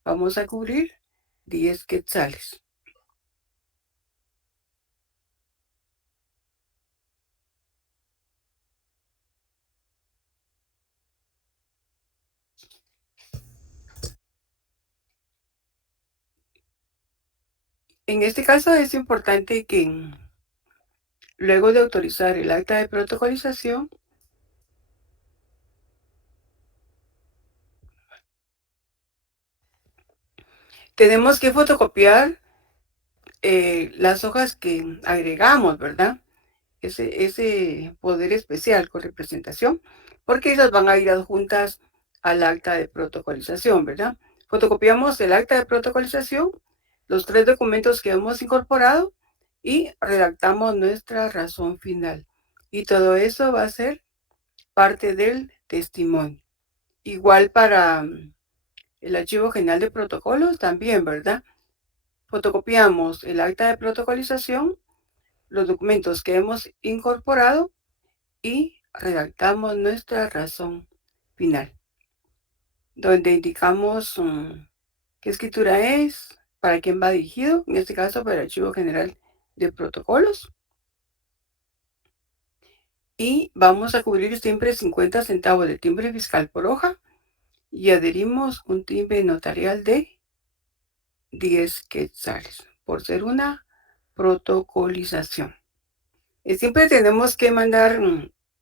vamos a cubrir 10 quetzales. En este caso es importante que luego de autorizar el acta de protocolización, tenemos que fotocopiar las hojas que agregamos, ¿verdad? Ese poder especial con representación, porque esas van a ir adjuntas al acta de protocolización, ¿verdad? Fotocopiamos el acta de protocolización, los 3 documentos que hemos incorporado y redactamos nuestra razón final. Y todo eso va a ser parte del testimonio. Igual para el archivo general de protocolos también, ¿verdad? Fotocopiamos el acta de protocolización, los documentos que hemos incorporado y redactamos nuestra razón final, donde indicamos qué escritura es, para quién va dirigido, en este caso para el Archivo General de Protocolos. Y vamos a cubrir siempre 50 centavos de timbre fiscal por hoja y adherimos un timbre notarial de 10 quetzales por ser una protocolización. Siempre tenemos que mandar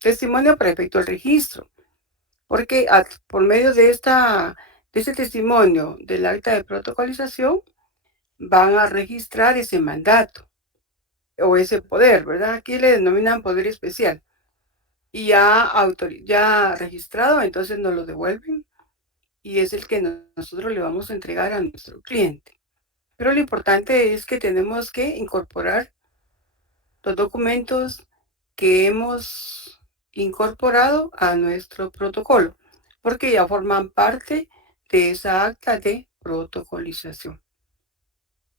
testimonio para efecto del registro, porque por medio de este testimonio del acta de protocolización van a registrar ese mandato o ese poder, ¿verdad? Aquí le denominan poder especial. Y ya registrado, entonces nos lo devuelven y es el que nosotros le vamos a entregar a nuestro cliente. Pero lo importante es que tenemos que incorporar los documentos que hemos incorporado a nuestro protocolo, porque ya forman parte de esa acta de protocolización.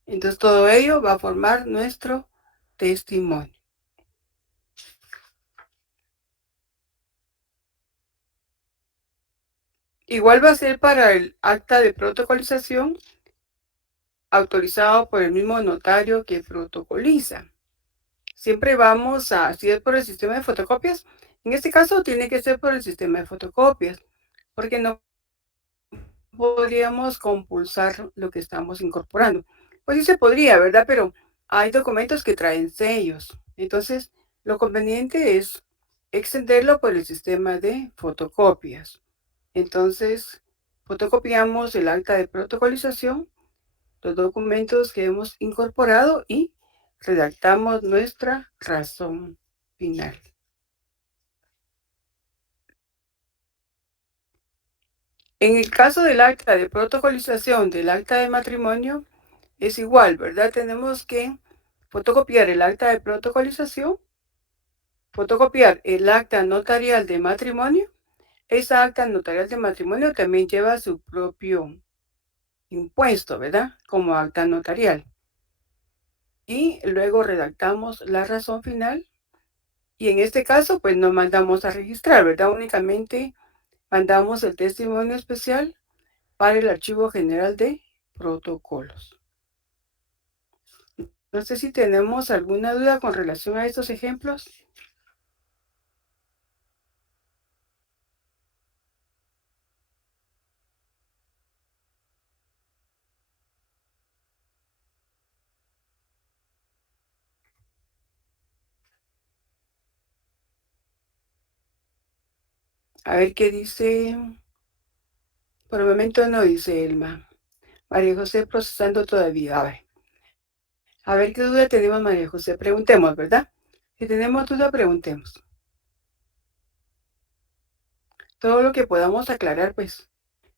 Entonces todo ello va a formar nuestro testimonio. Igual va a ser para el acta de protocolización autorizado por el mismo notario que protocoliza. Siempre vamos a, si es por el sistema de fotocopias, en este caso tiene que ser por el sistema de fotocopias, porque no podríamos compulsar lo que estamos incorporando. Pues sí se podría, ¿verdad? Pero hay documentos que traen sellos. Entonces, lo conveniente es extenderlo por el sistema de fotocopias. Entonces, fotocopiamos el acta de protocolización, los documentos que hemos incorporado y redactamos nuestra razón final. En el caso del acta de protocolización del acta de matrimonio, es igual, ¿verdad? Tenemos que fotocopiar el acta de protocolización, fotocopiar el acta notarial de matrimonio. Esa acta notarial de matrimonio también lleva su propio impuesto, ¿verdad? Como acta notarial. Y luego redactamos la razón final. Y en este caso, pues no mandamos a registrar, ¿verdad? Únicamente mandamos el testimonio especial para el Archivo General de Protocolos. No sé si tenemos alguna duda con relación a estos ejemplos. A ver qué dice. Por el momento no dice Elma. María José procesando todavía. A ver qué duda tenemos, María José. Preguntemos, ¿verdad? Si tenemos duda, preguntemos. Todo lo que podamos aclarar, pues,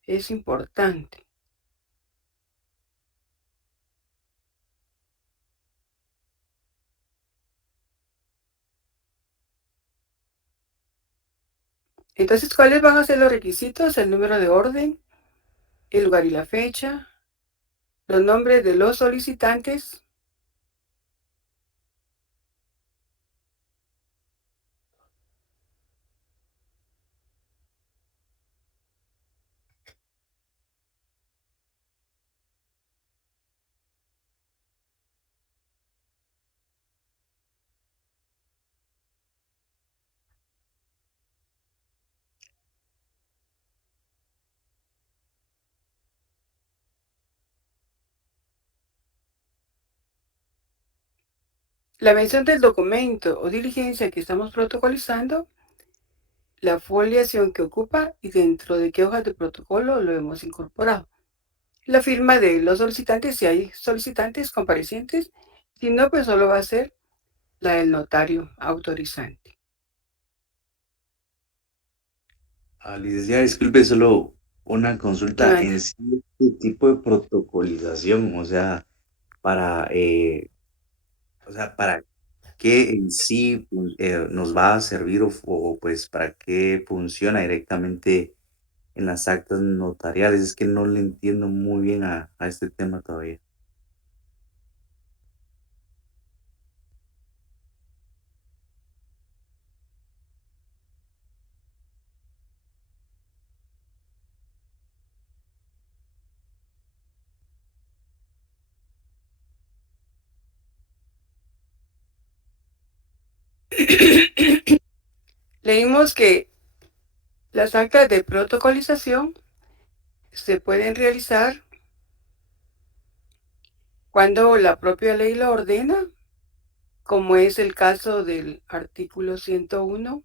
es importante. Entonces, ¿cuáles van a ser los requisitos? El número de orden, el lugar y la fecha, los nombres de los solicitantes, la mención del documento o diligencia que estamos protocolizando, la foliación que ocupa y dentro de qué hojas de protocolo lo hemos incorporado. La firma de los solicitantes, si hay solicitantes comparecientes, si no, pues solo va a ser la del notario autorizante. Licenciada, disculpe, solo una consulta Mande. en sí, este tipo de protocolización, o sea, para, ¿para qué en sí nos va a servir o, pues para qué funciona directamente en las actas notariales? Es que no le entiendo muy bien a este tema todavía. Leímos que las actas de protocolización se pueden realizar cuando la propia ley lo ordena, como es el caso del artículo 101,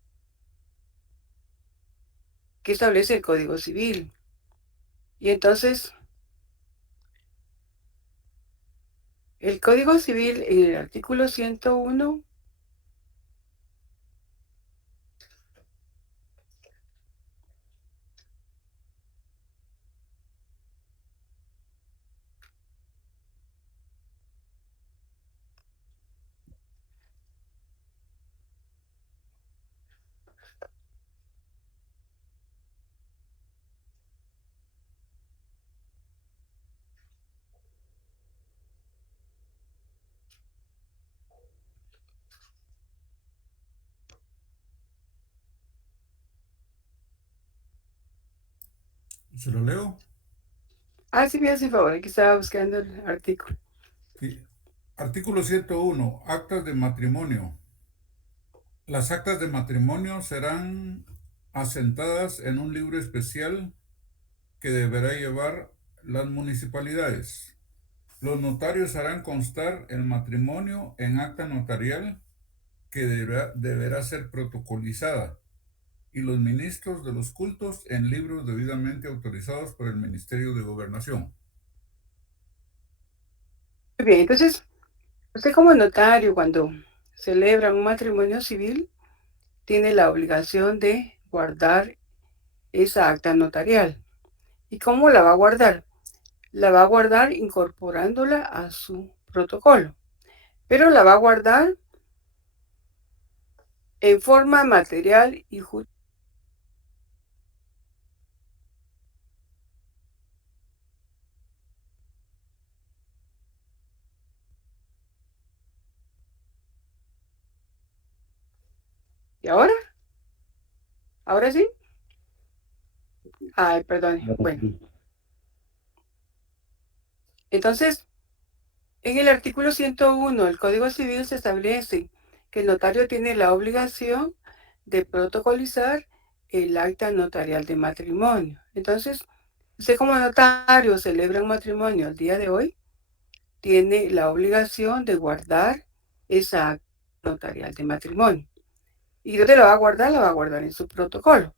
que establece el Código Civil. Y entonces, el Código Civil en el artículo 101 ¿Se lo leo? sí, me hace favor, aquí estaba buscando el artículo. Sí. Artículo 101. Actas de matrimonio. Las actas de matrimonio serán asentadas en un libro especial que deberá llevar las municipalidades. Los notarios harán constar el matrimonio en acta notarial que deberá ser protocolizada y los ministros de los cultos en libros debidamente autorizados por el Ministerio de Gobernación. Muy bien, entonces, usted como notario, cuando celebra un matrimonio civil, tiene la obligación de guardar esa acta notarial. ¿Y cómo la va a guardar? La va a guardar incorporándola a su protocolo, pero la va a guardar en forma material y justa. ¿Y ahora? ¿Ahora sí? Ay, perdón. Bueno, entonces, en el artículo 101 del Código Civil se establece que el notario tiene la obligación de protocolizar el acta notarial de matrimonio. Entonces, usted como notario celebra un matrimonio el día de hoy, tiene la obligación de guardar esa acta notarial de matrimonio. ¿Y dónde la va a guardar? La va a guardar en su protocolo.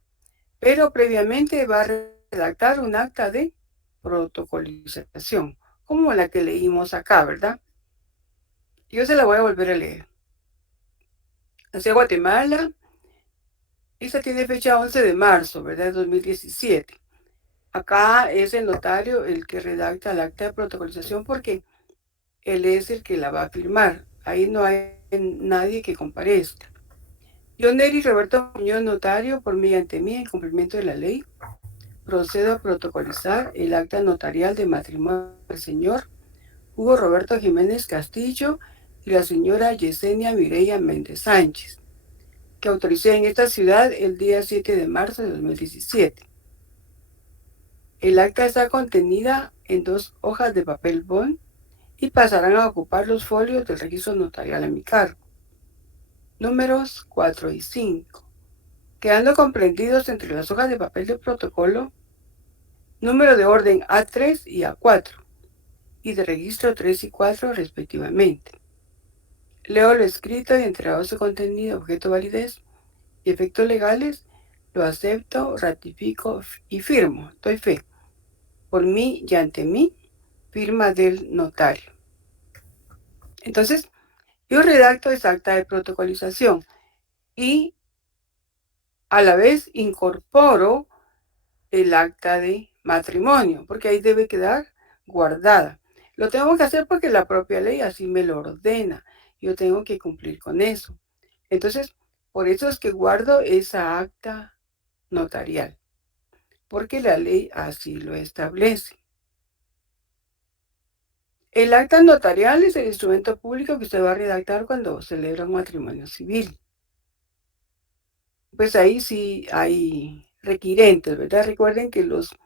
Pero previamente va a redactar un acta de protocolización, como la que leímos acá, ¿verdad? Yo se la voy a volver a leer. Hacia Guatemala, esta tiene fecha 11 de marzo, ¿verdad? 2017. Acá es el notario el que redacta el acta de protocolización porque él es el que la va a firmar. Ahí no hay nadie que comparezca. Yo, Neri Roberto Muñoz, notario, por mí y ante mí, en cumplimiento de la ley, procedo a protocolizar el acta notarial de matrimonio del señor Hugo Roberto Jiménez Castillo y la señora Yesenia Mireya Méndez Sánchez, que autoricé en esta ciudad el día 7 de marzo de 2017. El acta está contenida en 2 hojas de papel bond y pasarán a ocupar los folios del registro notarial a mi cargo. Números 4 y 5, quedando comprendidos entre las hojas de papel de protocolo, número de orden A3 y A4, y de registro 3 y 4 respectivamente. Leo lo escrito y entregado su contenido, objeto, validez y efectos legales, lo acepto, ratifico y firmo. Doy fe. Por mí y ante mí, firma del notario. Entonces, yo redacto esa acta de protocolización y a la vez incorporo el acta de matrimonio, porque ahí debe quedar guardada. Lo tengo que hacer porque la propia ley así me lo ordena. Yo tengo que cumplir con eso. Entonces, por eso es que guardo esa acta notarial, porque la ley así lo establece. El acta notarial es el instrumento público que usted va a redactar cuando celebra un matrimonio civil. Pues ahí sí hay requirentes, ¿verdad? Recuerden que los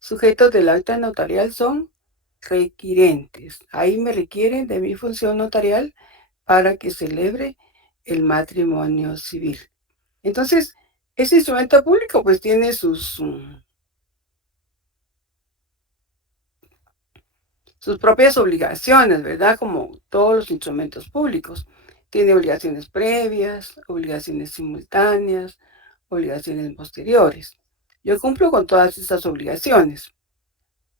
sujetos del acta notarial son requirentes. Ahí me requieren de mi función notarial para que celebre el matrimonio civil. Entonces, ese instrumento público pues tiene sus propias obligaciones, ¿verdad? Como todos los instrumentos públicos. Tiene obligaciones previas, obligaciones simultáneas, obligaciones posteriores. Yo cumplo con todas estas obligaciones.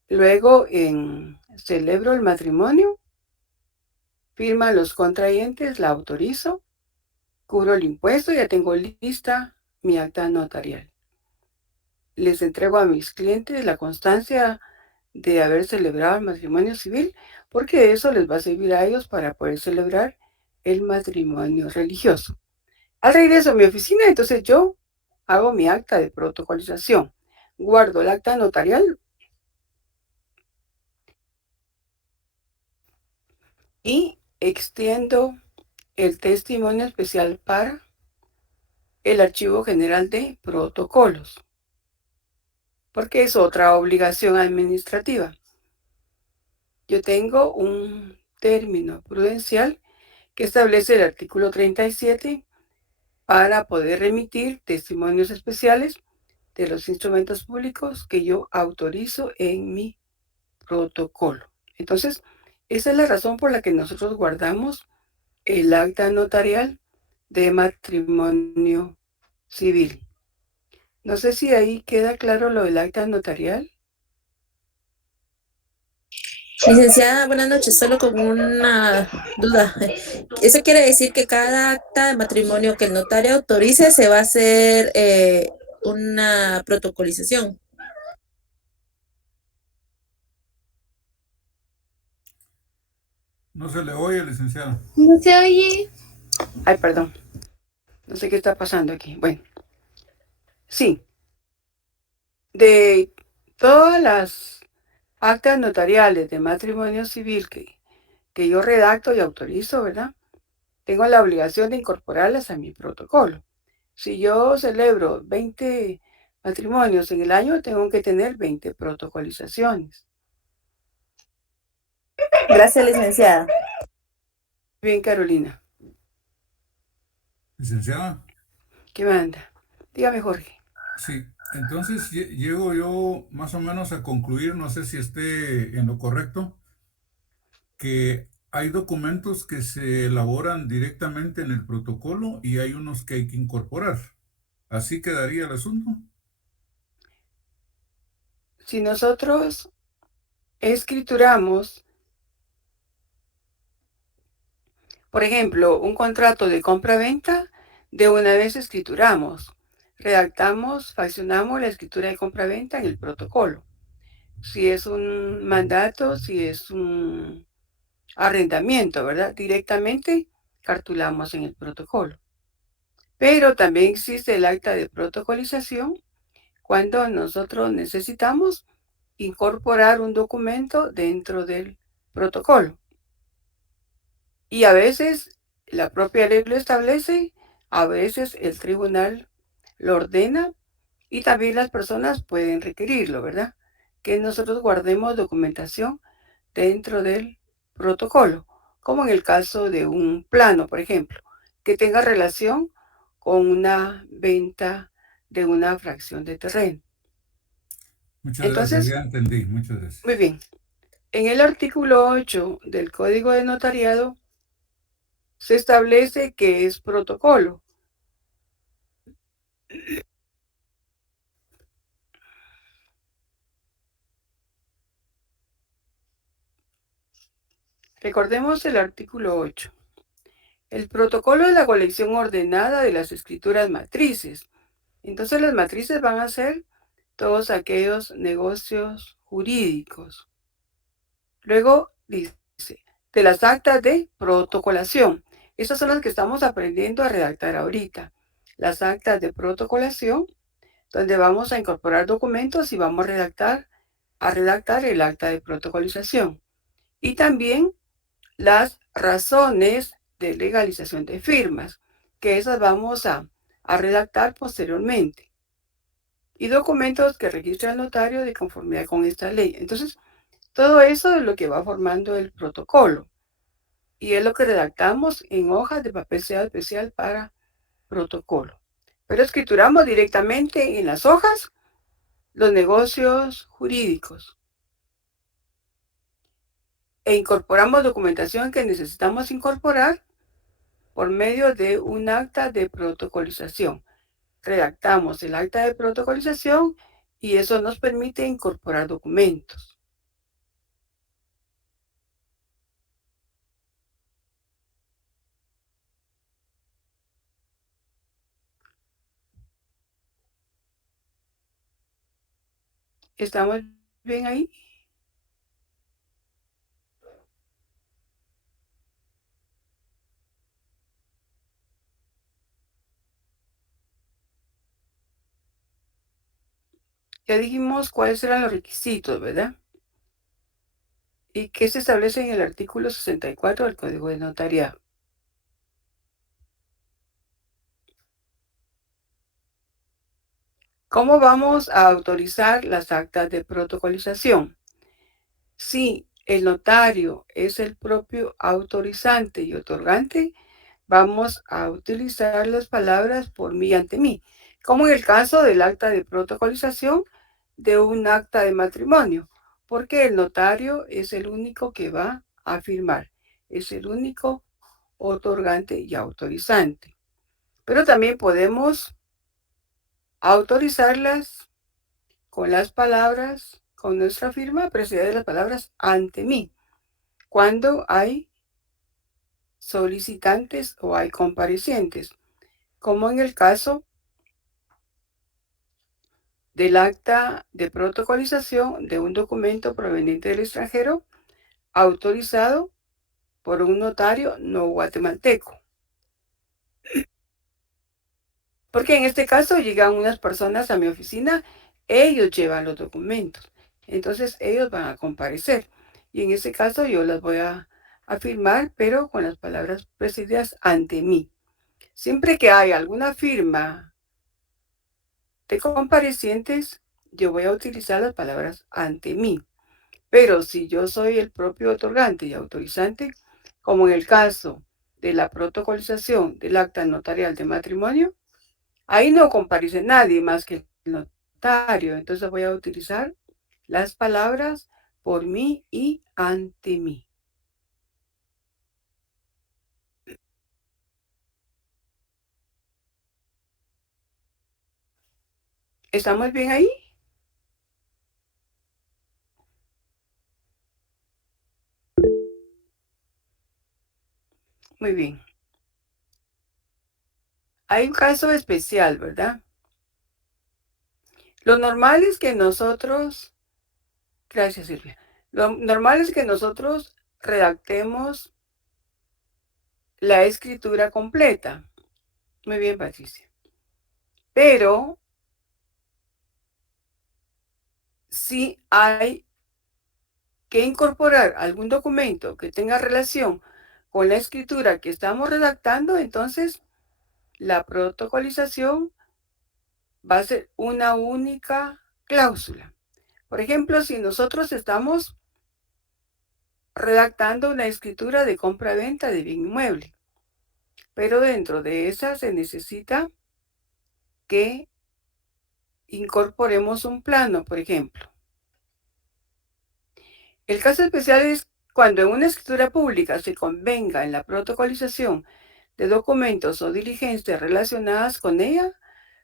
Luego, celebro el matrimonio, firma los contrayentes, la autorizo, cubro el impuesto, ya tengo lista mi acta notarial. Les entrego a mis clientes la constancia de haber celebrado el matrimonio civil, porque eso les va a servir a ellos para poder celebrar el matrimonio religioso. Al regreso a mi oficina, entonces yo hago mi acta de protocolización, guardo el acta notarial y extiendo el testimonio especial para el Archivo General de Protocolos, porque es otra obligación administrativa. Yo tengo un término prudencial que establece el artículo 37 para poder remitir testimonios especiales de los instrumentos públicos que yo autorizo en mi protocolo. Entonces, esa es la razón por la que nosotros guardamos el acta notarial de matrimonio civil. No sé si ahí queda claro lo del acta notarial. Licenciada, buenas noches. Solo con una duda. ¿Eso quiere decir que cada acta de matrimonio que el notario autorice se va a hacer una protocolización? No se le oye, licenciada. No se oye. Ay, perdón. No sé qué está pasando aquí. Bueno, sí. De todas las actas notariales de matrimonio civil que yo redacto y autorizo, ¿verdad? Tengo la obligación de incorporarlas a mi protocolo. Si yo celebro 20 matrimonios en el año, tengo que tener 20 protocolizaciones. Gracias, licenciada. Bien, Carolina. Licenciada. ¿Qué manda? Dígame, Jorge. Sí, entonces llego yo más o menos a concluir, no sé si esté en lo correcto, que hay documentos que se elaboran directamente en el protocolo y hay unos que hay que incorporar. ¿Así quedaría el asunto? Si nosotros escrituramos, por ejemplo, un contrato de compra-venta, de una vez escrituramos, redactamos, fraccionamos la escritura de compra-venta en el protocolo. Si es un mandato, si es un arrendamiento, ¿verdad? Directamente cartulamos en el protocolo. Pero también existe el acta de protocolización cuando nosotros necesitamos incorporar un documento dentro del protocolo. Y a veces la propia ley lo establece, a veces el tribunal lo ordena y también las personas pueden requerirlo, ¿verdad? Que nosotros guardemos documentación dentro del protocolo, como en el caso de un plano, por ejemplo, que tenga relación con una venta de una fracción de terreno. Muchas gracias, Entonces, ya entendí, muchas gracias. muy bien. En el artículo 8 del Código de Notariado se establece que es protocolo. Recordemos el artículo 8. El protocolo es la colección ordenada de las escrituras matrices. Entonces las matrices van a ser todos aquellos negocios jurídicos. Luego dice, de las actas de protocolación. Esas son las que estamos aprendiendo a redactar ahorita. Las actas de protocolación, donde vamos a incorporar documentos y vamos a redactar el acta de protocolización. Y también las razones de legalización de firmas, que esas vamos a redactar posteriormente. Y documentos que registra el notario de conformidad con esta ley. Entonces, todo eso es lo que va formando el protocolo. Y es lo que redactamos en hojas de papel sellado especial para protocolo. Pero escrituramos directamente en las hojas los negocios jurídicos. E incorporamos documentación que necesitamos incorporar por medio de un acta de protocolización. Redactamos el acta de protocolización y eso nos permite incorporar documentos. ¿Estamos bien ahí? Ya dijimos cuáles eran los requisitos, ¿verdad? Y qué se establece en el artículo 64 del Código de Notariado. ¿Cómo vamos a autorizar las actas de protocolización? Si el notario es el propio autorizante y otorgante, vamos a utilizar las palabras por mí y ante mí, como en el caso del acta de protocolización de un acta de matrimonio, porque el notario es el único que va a firmar, es el único otorgante y autorizante. Pero también podemos autorizarlas con las palabras, con nuestra firma precedida de las palabras ante mí, cuando hay solicitantes o hay comparecientes, como en el caso del acta de protocolización de un documento proveniente del extranjero autorizado por un notario no guatemalteco. Porque en este caso llegan unas personas a mi oficina, ellos llevan los documentos, entonces ellos van a comparecer. Y en ese caso yo las voy a firmar, pero con las palabras precedidas ante mí. Siempre que haya alguna firma de comparecientes, yo voy a utilizar las palabras ante mí. Pero si yo soy el propio otorgante y autorizante, como en el caso de la protocolización del acta notarial de matrimonio, ahí no comparece nadie más que el notario. Entonces voy a utilizar las palabras por mí y ante mí. ¿Estamos bien ahí? Muy bien. Hay un caso especial, ¿verdad? Lo normal es que nosotros, gracias Silvia, lo normal es que nosotros redactemos la escritura completa, Muy bien, Patricia. Pero si hay que incorporar algún documento que tenga relación con la escritura que estamos redactando, entonces la protocolización va a ser una única cláusula. Por ejemplo, si nosotros estamos redactando una escritura de compra-venta de bien inmueble, pero dentro de esa se necesita que incorporemos un plano, por ejemplo. El caso especial es cuando en una escritura pública se convenga en la protocolización de documentos o diligencias relacionadas con ella,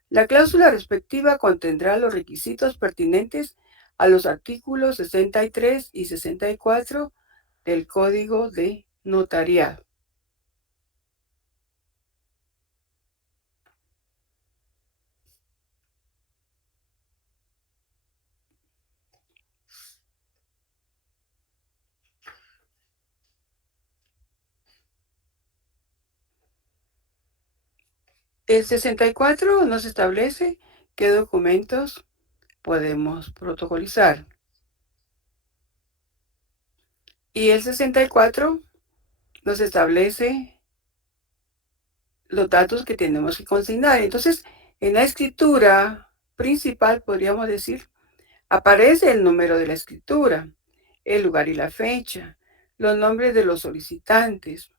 la cláusula respectiva contendrá los requisitos pertinentes a los artículos 63 y 64 del Código de Notariado. El 64 nos establece qué documentos podemos protocolizar. Y el 64 nos establece los datos que tenemos que consignar. Entonces, en la escritura principal, podríamos decir, aparece el número de la escritura, el lugar y la fecha, los nombres de los solicitantes.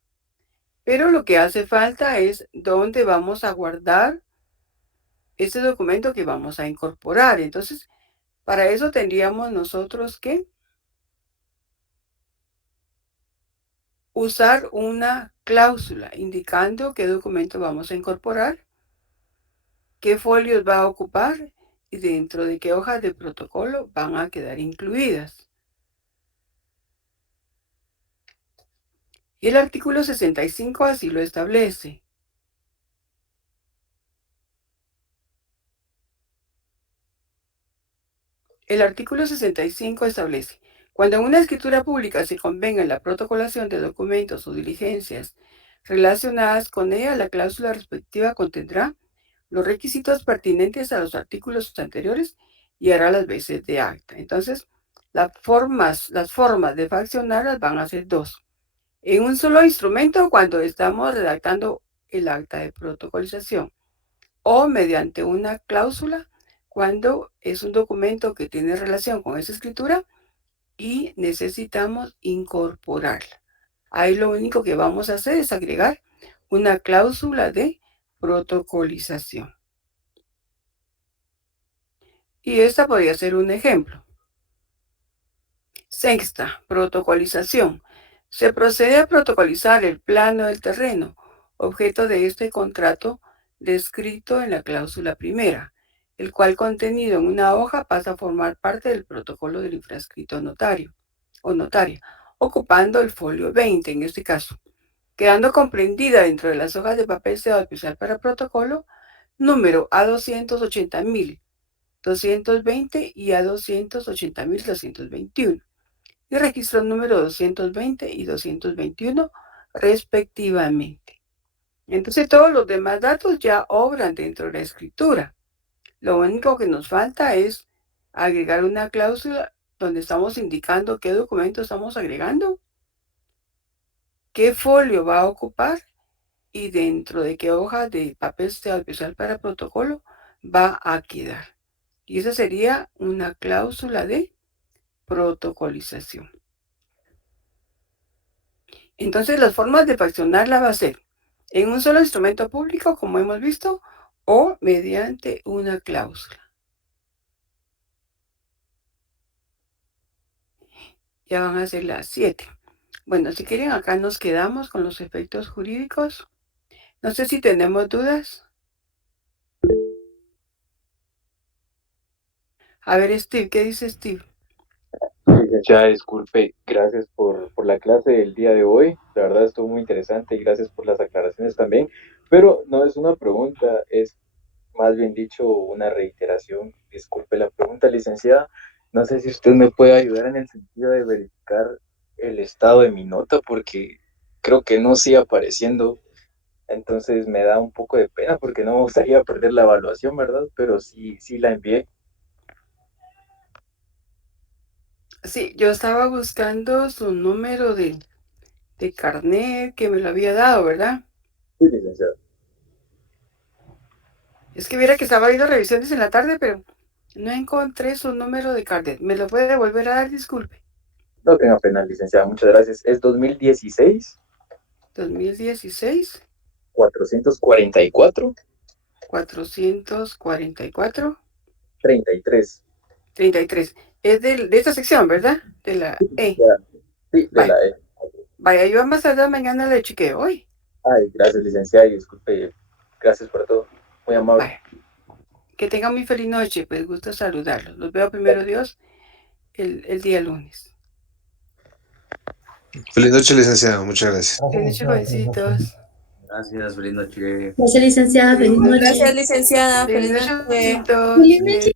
Pero lo que hace falta es dónde vamos a guardar ese documento que vamos a incorporar. Entonces, para eso tendríamos nosotros que usar una cláusula indicando qué documento vamos a incorporar, qué folios va a ocupar y dentro de qué hojas de protocolo van a quedar incluidas. Y el artículo 65 así lo establece. El artículo 65 establece: cuando en una escritura pública se convenga en la protocolación de documentos o diligencias relacionadas con ella, la cláusula respectiva contendrá los requisitos pertinentes a los artículos anteriores y hará las veces de acta. Entonces, las formas de fraccionarlas van a ser dos. En un solo instrumento cuando estamos redactando el acta de protocolización, o mediante una cláusula cuando es un documento que tiene relación con esa escritura y necesitamos incorporarla. Ahí lo único que vamos a hacer es agregar una cláusula de protocolización. Y esta podría ser un ejemplo. Sexta, protocolización. Se procede a protocolizar el plano del terreno, objeto de este contrato descrito en la cláusula primera, el cual contenido en una hoja pasa a formar parte del protocolo del infrascrito notario o notaria, ocupando el folio 20 en este caso, quedando comprendida dentro de las hojas de papel sellado especial para protocolo número A280.220 y A280.221 y registro número 220 y 221 respectivamente. Entonces todos los demás datos ya obran dentro de la escritura. Lo único que nos falta es agregar una cláusula donde estamos indicando qué documento estamos agregando, qué folio va a ocupar y dentro de qué hoja de papel especial para protocolo va a quedar. Y esa sería una cláusula de protocolización. Entonces las formas de fraccionarla va a ser en un solo instrumento público, como hemos visto, o mediante una cláusula. Ya van a ser las 7. Bueno, si quieren, acá nos quedamos con los efectos jurídicos. No sé si tenemos dudas. A ver, Steve, ¿qué dice Steve? Ya, disculpe, gracias por la clase del día de hoy. La verdad estuvo muy interesante y gracias por las aclaraciones también. Pero no es una pregunta, es más bien dicho una reiteración. Disculpe la pregunta, licenciada. No sé si usted me puede ayudar en el sentido de verificar el estado de mi nota porque creo que no sigue apareciendo Entonces me da un poco de pena porque no me gustaría perder la evaluación, ¿verdad? Pero sí, sí la envié. Sí, yo estaba buscando su número de carnet que me lo había dado, ¿verdad? Sí, licenciado. Es que viera que estaba viendo revisiones en la tarde, pero no encontré su número de carnet. ¿Me lo puede volver a dar? Disculpe. No tenga pena, licenciado. Muchas gracias. Es 2016 2016 444 444 33. 33. Es de esta sección, ¿verdad? De la E. Sí, de Vaya, la E. vaya, yo más tarde mañana le chequeo hoy. Ay, gracias, licenciada, y disculpe. Gracias por todo. Muy amable. Vaya. Que tengan muy feliz noche, pues gusto saludarlos. Los veo primero Dios el día lunes. Feliz noche, licenciado. Muchas gracias. Feliz noche, jovencitos. Gracias, feliz noche. Gracias, licenciada. Feliz noche. Gracias, licenciada. Feliz Feliz noche, noche. jovencitos. Feliz noche.